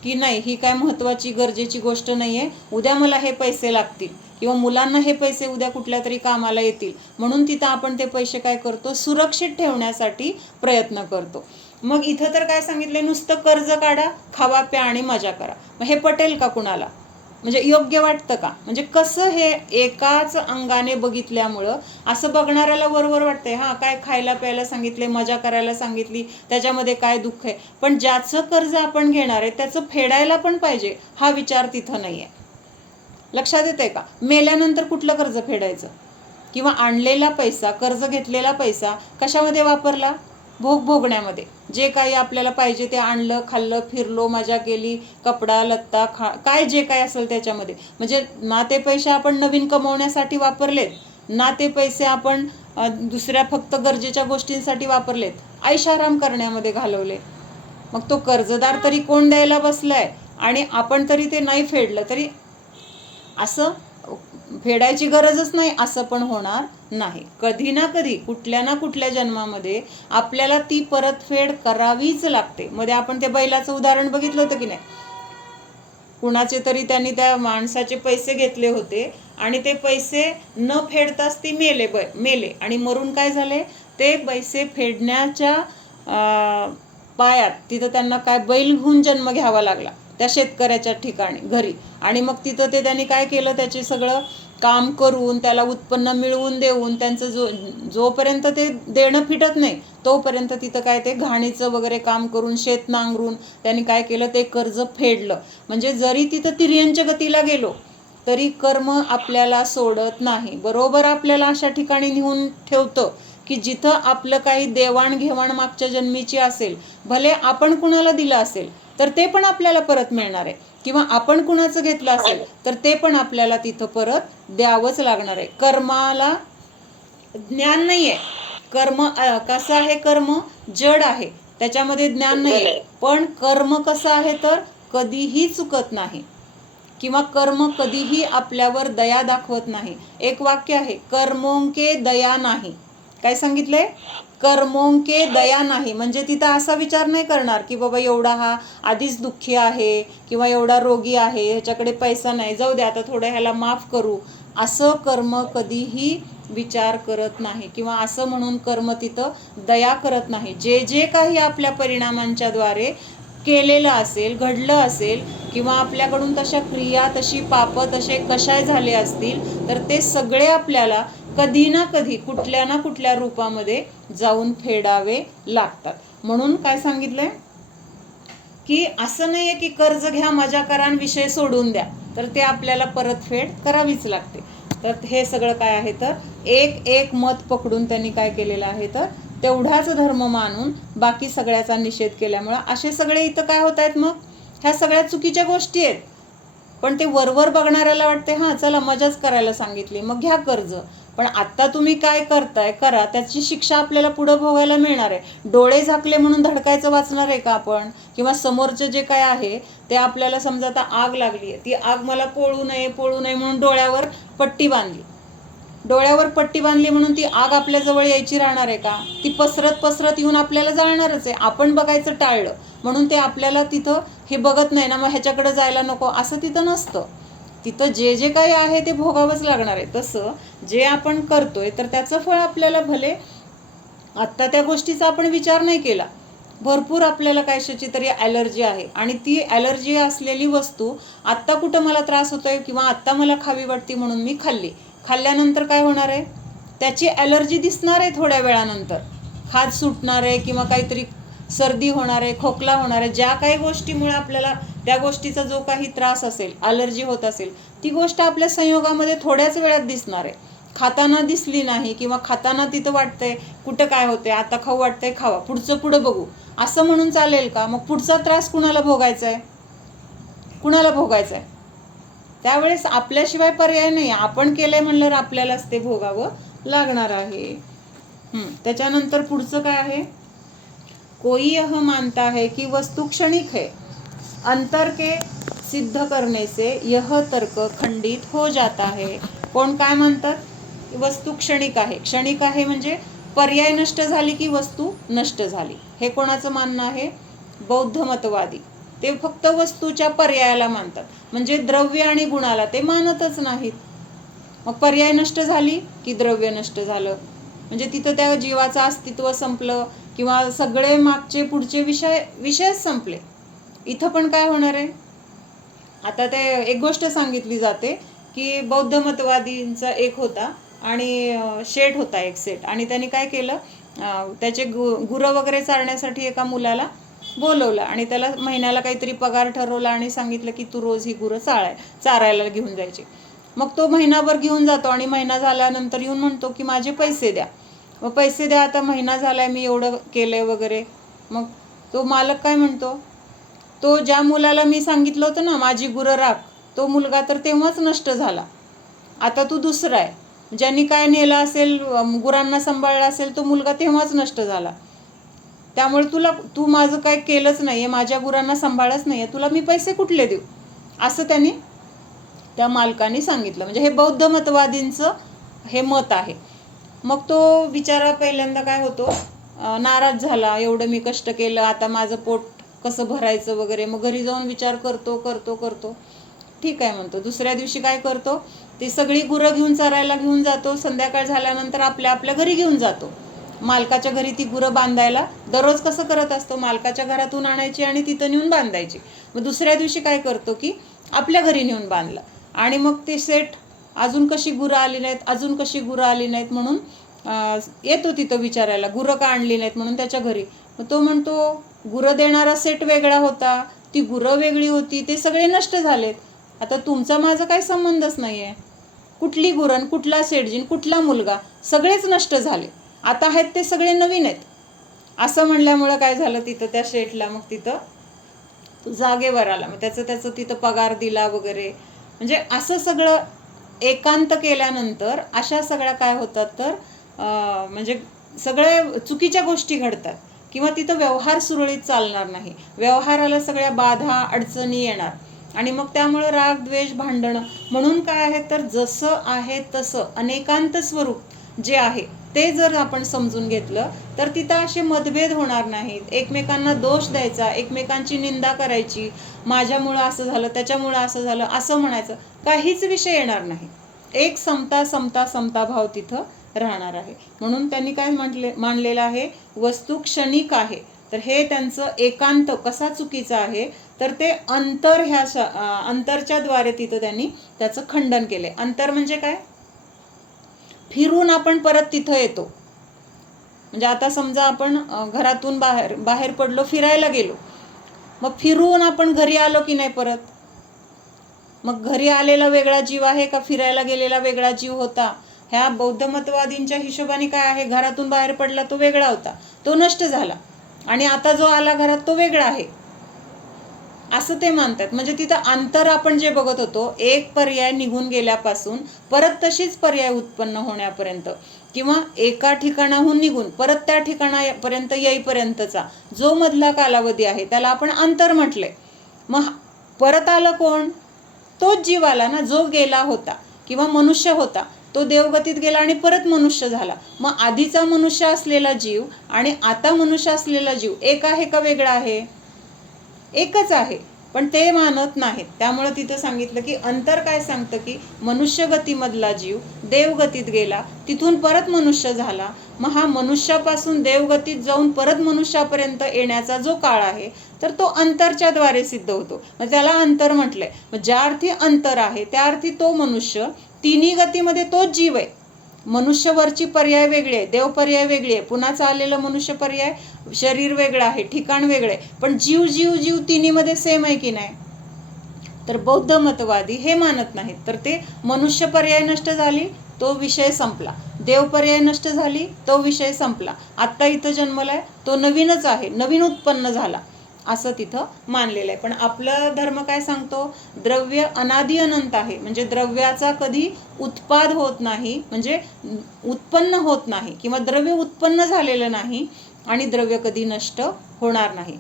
की नाही ही काय महत्त्वाची गरजेची गोष्ट नाही आहे, उद्या मला हे पैसे लागतील किंवा मुलांना हे पैसे उद्या कुठल्या तरी कामाला येतील, म्हणून तिथं आपण ते पैसे काय करतो, सुरक्षित ठेवण्यासाठी प्रयत्न करतो. मग इथं तर काय सांगितले, नुसतं कर्ज काढा, खावा प्या आणि मजा करा. मग हे पटेल का कुणाला, म्हणजे योग्य वाटतं का? म्हणजे कसं हे एकाच अंगाने बघितल्यामुळं असं बघणाऱ्याला वरवर वाटतंय, हां काय खायला प्यायला सांगितले, मजा करायला सांगितली, त्याच्यामध्ये काय दुःख आहे. पण ज्याचं कर्ज आपण घेणार आहे त्याचं फेडायला पण पाहिजे, हा विचार तिथं नाही आहे. लक्षात येते का? मेल्यानंतर कुठलं कर्ज फेडायचं, किंवा आणलेला पैसा, कर्ज घेतलेला पैसा कशामध्ये वापरला, भोग भोगण्यामध्ये. जे काही आपल्याला पाहिजे ते आणलं, खाल्लं, फिरलो, मजा केली, कपडा लत्ता काय जे काय असेल त्याच्यामध्ये. म्हणजे ना ते पैसे आपण नवीन कमवण्यासाठी वापरलेत, ना ते पैसे आपण दुसऱ्या फक्त गरजेच्या गोष्टींसाठी वापरलेत, ऐशाराम करण्यामध्ये घालवले. मग तो कर्जदार तरी कोण द्यायला बसलाय, आणि आपण तरी ते नाही फेडलं, तरी असं फेडायची गरजच नाही असं पण होणार नाही. कधी ना कधी कुठल्या ना कुठल्या जन्मामध्ये आपल्याला ती परतफेड करावीच लागते. मध्ये आपण ते बैलाचं उदाहरण बघितलं होतं की नाही, कुणाचे तरी त्यांनी त्या माणसाचे पैसे घेतले होते आणि ते पैसे न फेडताच ते मेले आणि मरून काय झाले, ते पैसे फेडण्याच्या पायात तिथं त्यांना काय बैल घेऊन जन्म घ्यावा लागला त्या शेतकऱ्याच्या ठिकाणी घरी. आणि मग तिथं ते त्यांनी काय केलं, त्याचे सगळं काम करून त्याला उत्पन्न मिळवून देऊन त्यांचं जोपर्यंत ते देणं फिटत नाही तोपर्यंत तिथं काय ते घाणीचं वगैरे काम करून शेत नांगरून त्यांनी काय केलं, ते कर्ज फेडलं. म्हणजे जरी तिथं तिर्यंच्या गतीला गेलो तरी कर्म आपल्याला सोडत नाही, बरोबर आपल्याला अशा ठिकाणी नेऊन ठेवतं की जिथं आपलं काही देवाणघेवाण मागच्या जन्मीची असेल, भले आपण कुणाला दिलं असेल तर ते पण आपल्याला परत मिळणार आहे, किंवा आपण कुणाचं घेतलं असेल तर ते पण आपल्याला तिथं परत द्यावंच लागणार आहे. कर्माला ज्ञान नाही आहे. कर्म कसं आहे, कर्म जड आहे, त्याच्यामध्ये ज्ञान नाही आहे. पण कर्म कसं आहे तर कधीही चुकत नाही, किंवा कर्म कधीही आपल्यावर दया दाखवत नाही. एक वाक्य आहे, कर्मोंके दया नाही. काय सांगितलंय, कर्मोंके दया नाही. म्हणजे तिथं असा विचार नाही करणार की बाबा एवढा हा आधीच दुःखी आहे किंवा एवढा रोगी आहे, ह्याच्याकडे पैसा नाही, जाऊ दे आता थोडं ह्याला माफ करू, असं कर्म कधीही विचार करत नाही, किंवा असं म्हणून कर्म तिथं दया करत नाही. जे जे काही आपल्या परिणामांच्या द्वारे केलेलं असेल, घडलं असेल, किंवा आपल्याकडून तशा क्रिया, तशी पापं, तसे कशाय झाले असतील तर ते सगळे आपल्याला कधी ना कधी कुठल्या ना कुठल्या रूपामध्ये जाऊन फेडावे लागतात. म्हणून काय सांगितलंय की असं नाही आहे की कर्ज घ्या, मजा करा आणि विषय सोडून द्या, तर ते आपल्याला परतफेड करावीच लागते. तर हे सगळं काय आहे तर एक एक मत पकडून त्यांनी काय केलेलं आहे तर तेवढाच धर्म मानून बाकी सगळ्याचा निषेध केल्यामुळं असे सगळे इथं काय होत आहेत, मग ह्या सगळ्या चुकीच्या गोष्टी आहेत. पण ते वरवर बघणाऱ्याला वाटते हां चला मजाच करायला सांगितली मग घ्या कर्ज. पण आत्ता तुम्ही काय करताय करा, त्याची शिक्षा आपल्याला पुढं भोगायला मिळणार आहे. डोळे झाकले म्हणून धडकायचं वाचणार आहे का आपण, किंवा समोरचं जे काय आहे ते आपल्याला समजा आता आग लागली आहे, ती आग मला पोळू नये म्हणून डोळ्यावर पट्टी बांधली म्हणून ती आग आपल्या जवळ यायची राहणार आहे का? ती पसरत येऊन आपल्याला जाळणारच आहे. आपण बघायचं टाळलं म्हणून ते आपल्याला तिथं हे बघत नाही ना, मग ह्याच्याकडे जायला नको असं तिथं नसतं. तिथं जे जे काही आहे ते भोगावंच लागणार आहे. तसं जे आपण करतोय तर त्याचं फळ आपल्याला, भले आत्ता त्या गोष्टीचा आपण विचार नाही केला, भरपूर आपल्याला कशाची तरी ॲलर्जी आहे आणि ती ॲलर्जी असलेली वस्तू आत्ता कुठं मला त्रास होतोय किंवा आत्ता मला खावी वाटते म्हणून मी खाल्ल्यानंतर काय होणार आहे, त्याची ॲलर्जी दिसणार आहे. थोड्या वेळानंतर खाज सुटणार आहे किंवा काहीतरी सर्दी होणार आहे, खोकला होणार आहे. ज्या काही गोष्टीमुळे आपल्याला त्या गोष्टीचा जो काही त्रास असेल, ॲलर्जी होत असेल, ती गोष्ट आपल्या संयोगामध्ये थोड्याच वेळात दिसणार आहे. खाताना दिसली नाही किंवा खाताना तिथं वाटतंय कुठं काय होते, आता खाऊ वाटतंय खावा, पुढं बघू असं म्हणून चालेल का? मग पुढचा त्रास कुणाला भोगायचा आहे? त्यावेळेस आपल्याशिवाय पर्याय नाही. आपण केलंय म्हणल्यावर आपल्यालाच ते भोगावं लागणार आहे. त्याच्यानंतर पुढचं काय आहे, कोई यह मानता है कि वस्तु क्षणिक है, अंतर के सिद्ध करने से यह तर्क खंडित हो जाता है. कोण काय म्हणतात, वस्तू क्षणिक आहे म्हणजे पर्याय नष्ट झाली की वस्तू नष्ट झाली. हे कोणाचं मानणं आहे? बौद्ध मतवादी. ते फक्त वस्तूच्या पर्यायाला मानतात, म्हणजे द्रव्य आणि गुणाला ते मानतच नाहीत. मग पर्याय नष्ट झाली की द्रव्य नष्ट झालं, म्हणजे तिथं त्या जीवाचं अस्तित्व संपलं किंवा सगळे मागचे पुढचे विषयच संपले. इथं पण काय होणार आहे, आता ते एक गोष्ट सांगितली जाते की बौद्ध मतवादींचा एक होता आणि शेठ होता एक सेठ, आणि त्यांनी काय केलं, त्याचे गुरं वगैरे चारण्यासाठी एका मुलाला बोलवलं आणि त्याला महिन्याला काहीतरी पगार ठरवला आणि सांगितलं की तू रोज ही गुरं चारायला घेऊन जायची. मग तो महिनाभर घेऊन जातो आणि महिना झाल्यानंतर येऊन म्हणतो की माझे पैसे द्या. मग पैसे द्या, आता महिना झालाय मी एवढं केलंय वगैरे. मग तो मालक काय म्हणतो, तो ज्या मुलाला मी सांगितलं होतं ना माझी गुरं राख, तो मुलगा तर तेव्हाच नष्ट झाला. आता तू दुसरा आहे, ज्यांनी काय नेलं असेल, गुरांना सांभाळलं असेल, तो मुलगा तेव्हाच नष्ट झाला. त्यामुळे तू माझं काय केलंच नाहीये, माझ्या गुरांना सांभाळच नाहीये, तुला मी पैसे कुठले देऊ, असं त्यांनी त्या मालकाने सांगितलं. म्हणजे हे बौद्ध मतवादींचं हे मत आहे. मग तो बिचारा पहिल्यांदा काय होतो, नाराज झाला, एवढं मी कष्ट केलं, आता माझं पोट कसं भरायचं वगैरे. मग घरी जाऊन विचार करतो, ठीक आहे म्हणतो. दुसऱ्या दिवशी काय करतो, ती सगळी गुरं घेऊन चरायला घेऊन जातो. संध्याकाळ झाल्यानंतर आपल्या घरी घेऊन जातो. मालकाच्या घरी ती गुरं बांधायला दररोज कसं करत असतो, मालकाच्या घरातून आणायची आणि तिथं नेऊन बांधायची. मग दुसऱ्या दिवशी काय करतो की आपल्या घरी नेऊन बांधला, आणि मग ते सेठ अजून कशी गुरं आली नाहीत म्हणून येतो तिथं विचारायला, गुरं का आणली नाहीत म्हणून त्याच्या घरी. मग तो म्हणतो गुरं देणारा सेठ वेगळा होता, ती गुरं वेगळी होती, ते सगळे नष्ट झालेत. आता तुमचा माझा काही संबंधच नाही आहे. कुठली गुरं, कुठला सेठजीन, कुठला मुलगा, सगळेच नष्ट झाले. आता आहेत ते सगळे नवीन आहेत. असं म्हणल्यामुळं काय झालं, तिथं त्या शेठला मग तिथं जागेवर आला. मग त्याचं तिथं पगार दिला वगैरे. म्हणजे असं सगळं एकांत केल्यानंतर अशा सगळ्या काय होतात तर म्हणजे सगळ्या चुकीच्या गोष्टी घडतात किंवा तिथं व्यवहार सुरळीत चालणार नाही. व्यवहाराला सगळ्या बाधा अडचणी येणार आणि मग त्यामुळं राग द्वेष भांडणं. म्हणून काय आहे तर जसं आहे तसं अनेकांत स्वरूप जे आहे ते जर आपण समजून घेतलं तर तिथं असे मतभेद होणार नाहीत. एकमेकांना दोष द्यायचा, एकमेकांची निंदा करायची, माझ्यामुळं असं झालं, त्याच्यामुळं असं झालं, असं म्हणायचं, काहीच विषय येणार नाही. एक समता भाव तिथं राहणार आहे. म्हणून त्यांनी काय मांडलेलं आहे, वस्तू क्षणिक आहे. तर हे त्यांचं एकांत कसा चुकीचा आहे तर ते अंतरच्या द्वारे तिथं त्यांनी त्याचं खंडन केलंय. अंतर म्हणजे काय, फिरून आपण परत तिथं येतो. म्हणजे आता समजा आपण घरातून बाहेर पडलो, फिरायला गेलो, मग फिरून आपण घरी आलो की नाही परत. मग घरी आलेला वेगळा जीव आहे का फिरायला गेलेला वेगळा जीव होता. ह्या बौद्ध मतवादींच्या हिशोबाने काय आहे, घरातून बाहेर पडला तो वेगळा होता, तो नष्ट झाला, आणि आता जो आला घरात तो वेगळा आहे, असं ते मानतात. म्हणजे तिथं अंतर आपण जे बघत होतो, एक पर्याय निघून गेल्यापासून परत तशीच पर्याय उत्पन्न होण्यापर्यंत किंवा एका ठिकाणाहून निघून परत त्या ठिकाणापर्यंत येईपर्यंतचा जो मधला कालावधी आहे त्याला आपण अंतर म्हटलंय. मग परत आलं कोण, तोच जीव आला ना जो गेला होता किंवा मनुष्य होता, तो देवगतीत गेला आणि परत मनुष्य झाला. मग आधीचा मनुष्य असलेला जीव आणि आता मनुष्य असलेला जीव एक आहे का वेगळा आहे, एकच आहे. पण ते मानत नाहीत. त्यामुळे तिथं सांगितलं की अंतर काय सांगतं की मनुष्यगतीमधला जीव देवगतीत गेला, तिथून परत मनुष्य झाला. मग हा मनुष्यापासून देवगतीत जाऊन परत मनुष्यापर्यंत येण्याचा जो काळ आहे तर तो अंतरच्या द्वारे सिद्ध होतो. मग त्याला अंतर म्हटलंय. मग ज्या अर्थी अंतर आहे त्या अर्थी तो मनुष्य, तिन्ही गतीमध्ये तोच जीव आहे. मनुष्यवरची पर्याय वेगळी आहे, देव पर्याय वेगळी आहे, पुन्हा चाललेलं मनुष्य पर्याय, शरीर वेगळं आहे, ठिकाण वेगळे, पण जीव तिन्हीमध्ये सेम आहे की नाही. तर बौद्ध मतवादी हे मानत नाहीत. तर ते मनुष्य पर्याय नष्ट झाली तो विषय संपला, देव पर्याय नष्ट झाली तो विषय संपला, आत्ता इथं जन्मलाय तो नवीनच आहे, नवीन उत्पन्न झाला, असं तिथं मानलेलं आहे. पण आपलं धर्म काय सांगतो, द्रव्य अनादि अनंत आहे. म्हणजे द्रव्याचा कधी उत्पाद होत नाही, म्हणजे उत्पन्न होत नाही किंवा द्रव्य उत्पन्न झालेलं नाही आणि द्रव्य कधी नष्ट होणार नाही.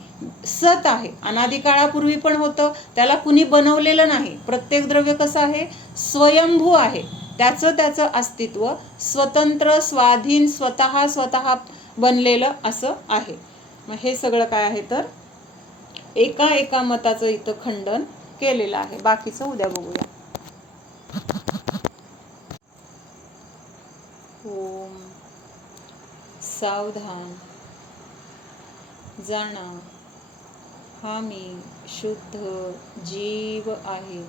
सत आहे, अनादि काळापूर्वी पण होतं, त्याला कुणी बनवलेलं नाही. प्रत्येक द्रव्य कसं आहे, स्वयंभू आहे, त्याचं अस्तित्व स्वतंत्र स्वाधीन स्वतः बनलेलं असं आहे. मग हे सगळं काय आहे तर एका एका मताचं इथं खंडन केलेलं आहे. बाकीचं उद्या बघूया. ओम सावधान, जाणा हा मी शुद्ध जीव आहे.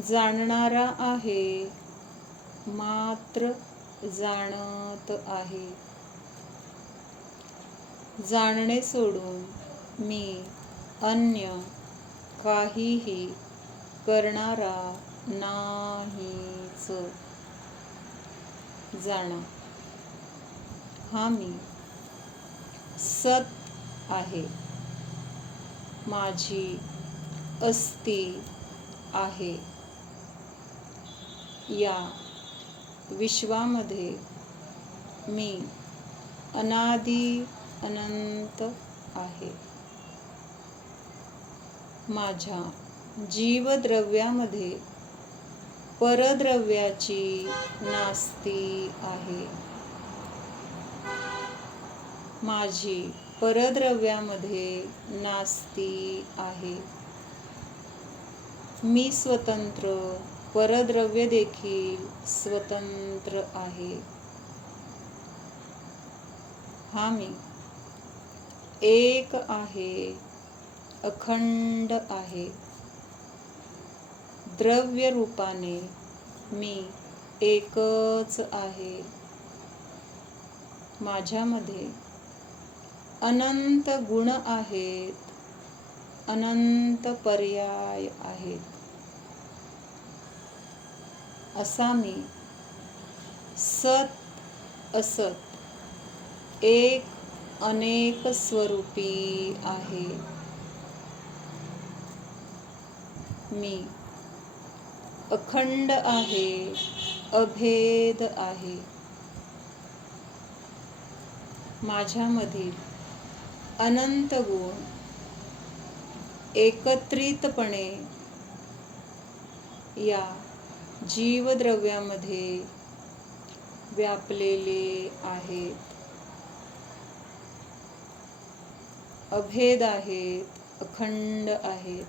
जाणणारा आहे, मात्र जाणत आहे. जाणणे सोडून मी अन्य काहीही करणारा नाहीच. जाणा हा मी सत आहे. माझी अस्ती आहे. या विश्वामध्ये मी अनादी अनंत आहे. माझ्या जीवद्रव्यामध्ये परद्रव्याची नास्ती आहे. माझी परद्रव्यामध्ये नास्ती आहे. मी स्वतंत्र, परद्रव्य देखील स्वतंत्र आहे. हा मी एक आहे, अखंड आहे. द्रव्य रूपाने मी एकच आहे. माझ्यामध्ये अनंत गुण आहेत, अनंत पर्याय आहेत. असा मी सत असत एक अनेक स्वरूपी आहे. मी अखंड आहे, अभेद आहे. माझ्यामधील अनंत गुण एकत्रितपणे या जीवद्रव्यामध्ये व्यापलेले आहेत. अभेद आहेत, अखंड आहेत.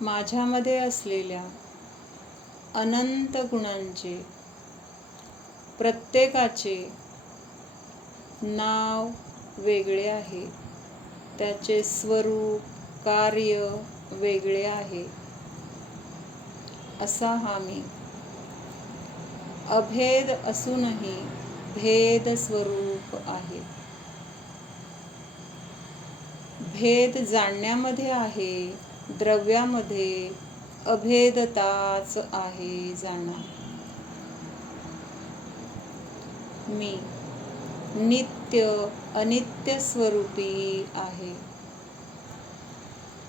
माझ्यामध्ये असलेल्या अनंत गुणांचे प्रत्येकाचे नाव वेगळे आहे. त्याचे स्वरूप, कार्य वेगळे आहे. असा हा मी अभेद असूनही भेद स्वरूप आहे. भेद जाणण्यामध्ये आहे, द्रव्यामध्ये अभेदताच आहे. जाणा मी नित्य अनित्य स्वरूपी आहे.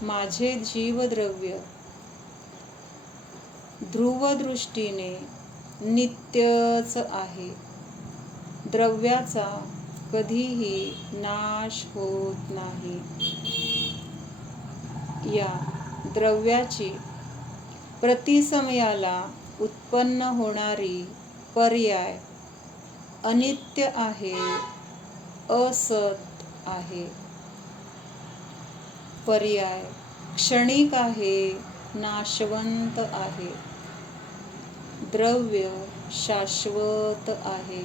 माझे जीवद्रव्य ध्रुवदृष्टीने नित्यच आहे. द्रव्याचा कधीही नाश होत नाही. या द्रव्याची प्रतिसमयाला उत्पन्न होणारी पर्याय अनित्य आहे, असत आहे. पर्याय क्षणिक आहे, नाशवंत आहे. द्रव्य शाश्वत आहे.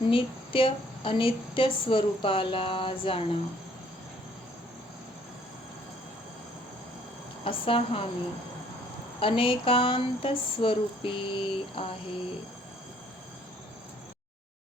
नित्य अनित्य स्वरूपाला जाणा. असा हा मी अनेकांत स्वरूपी आहे.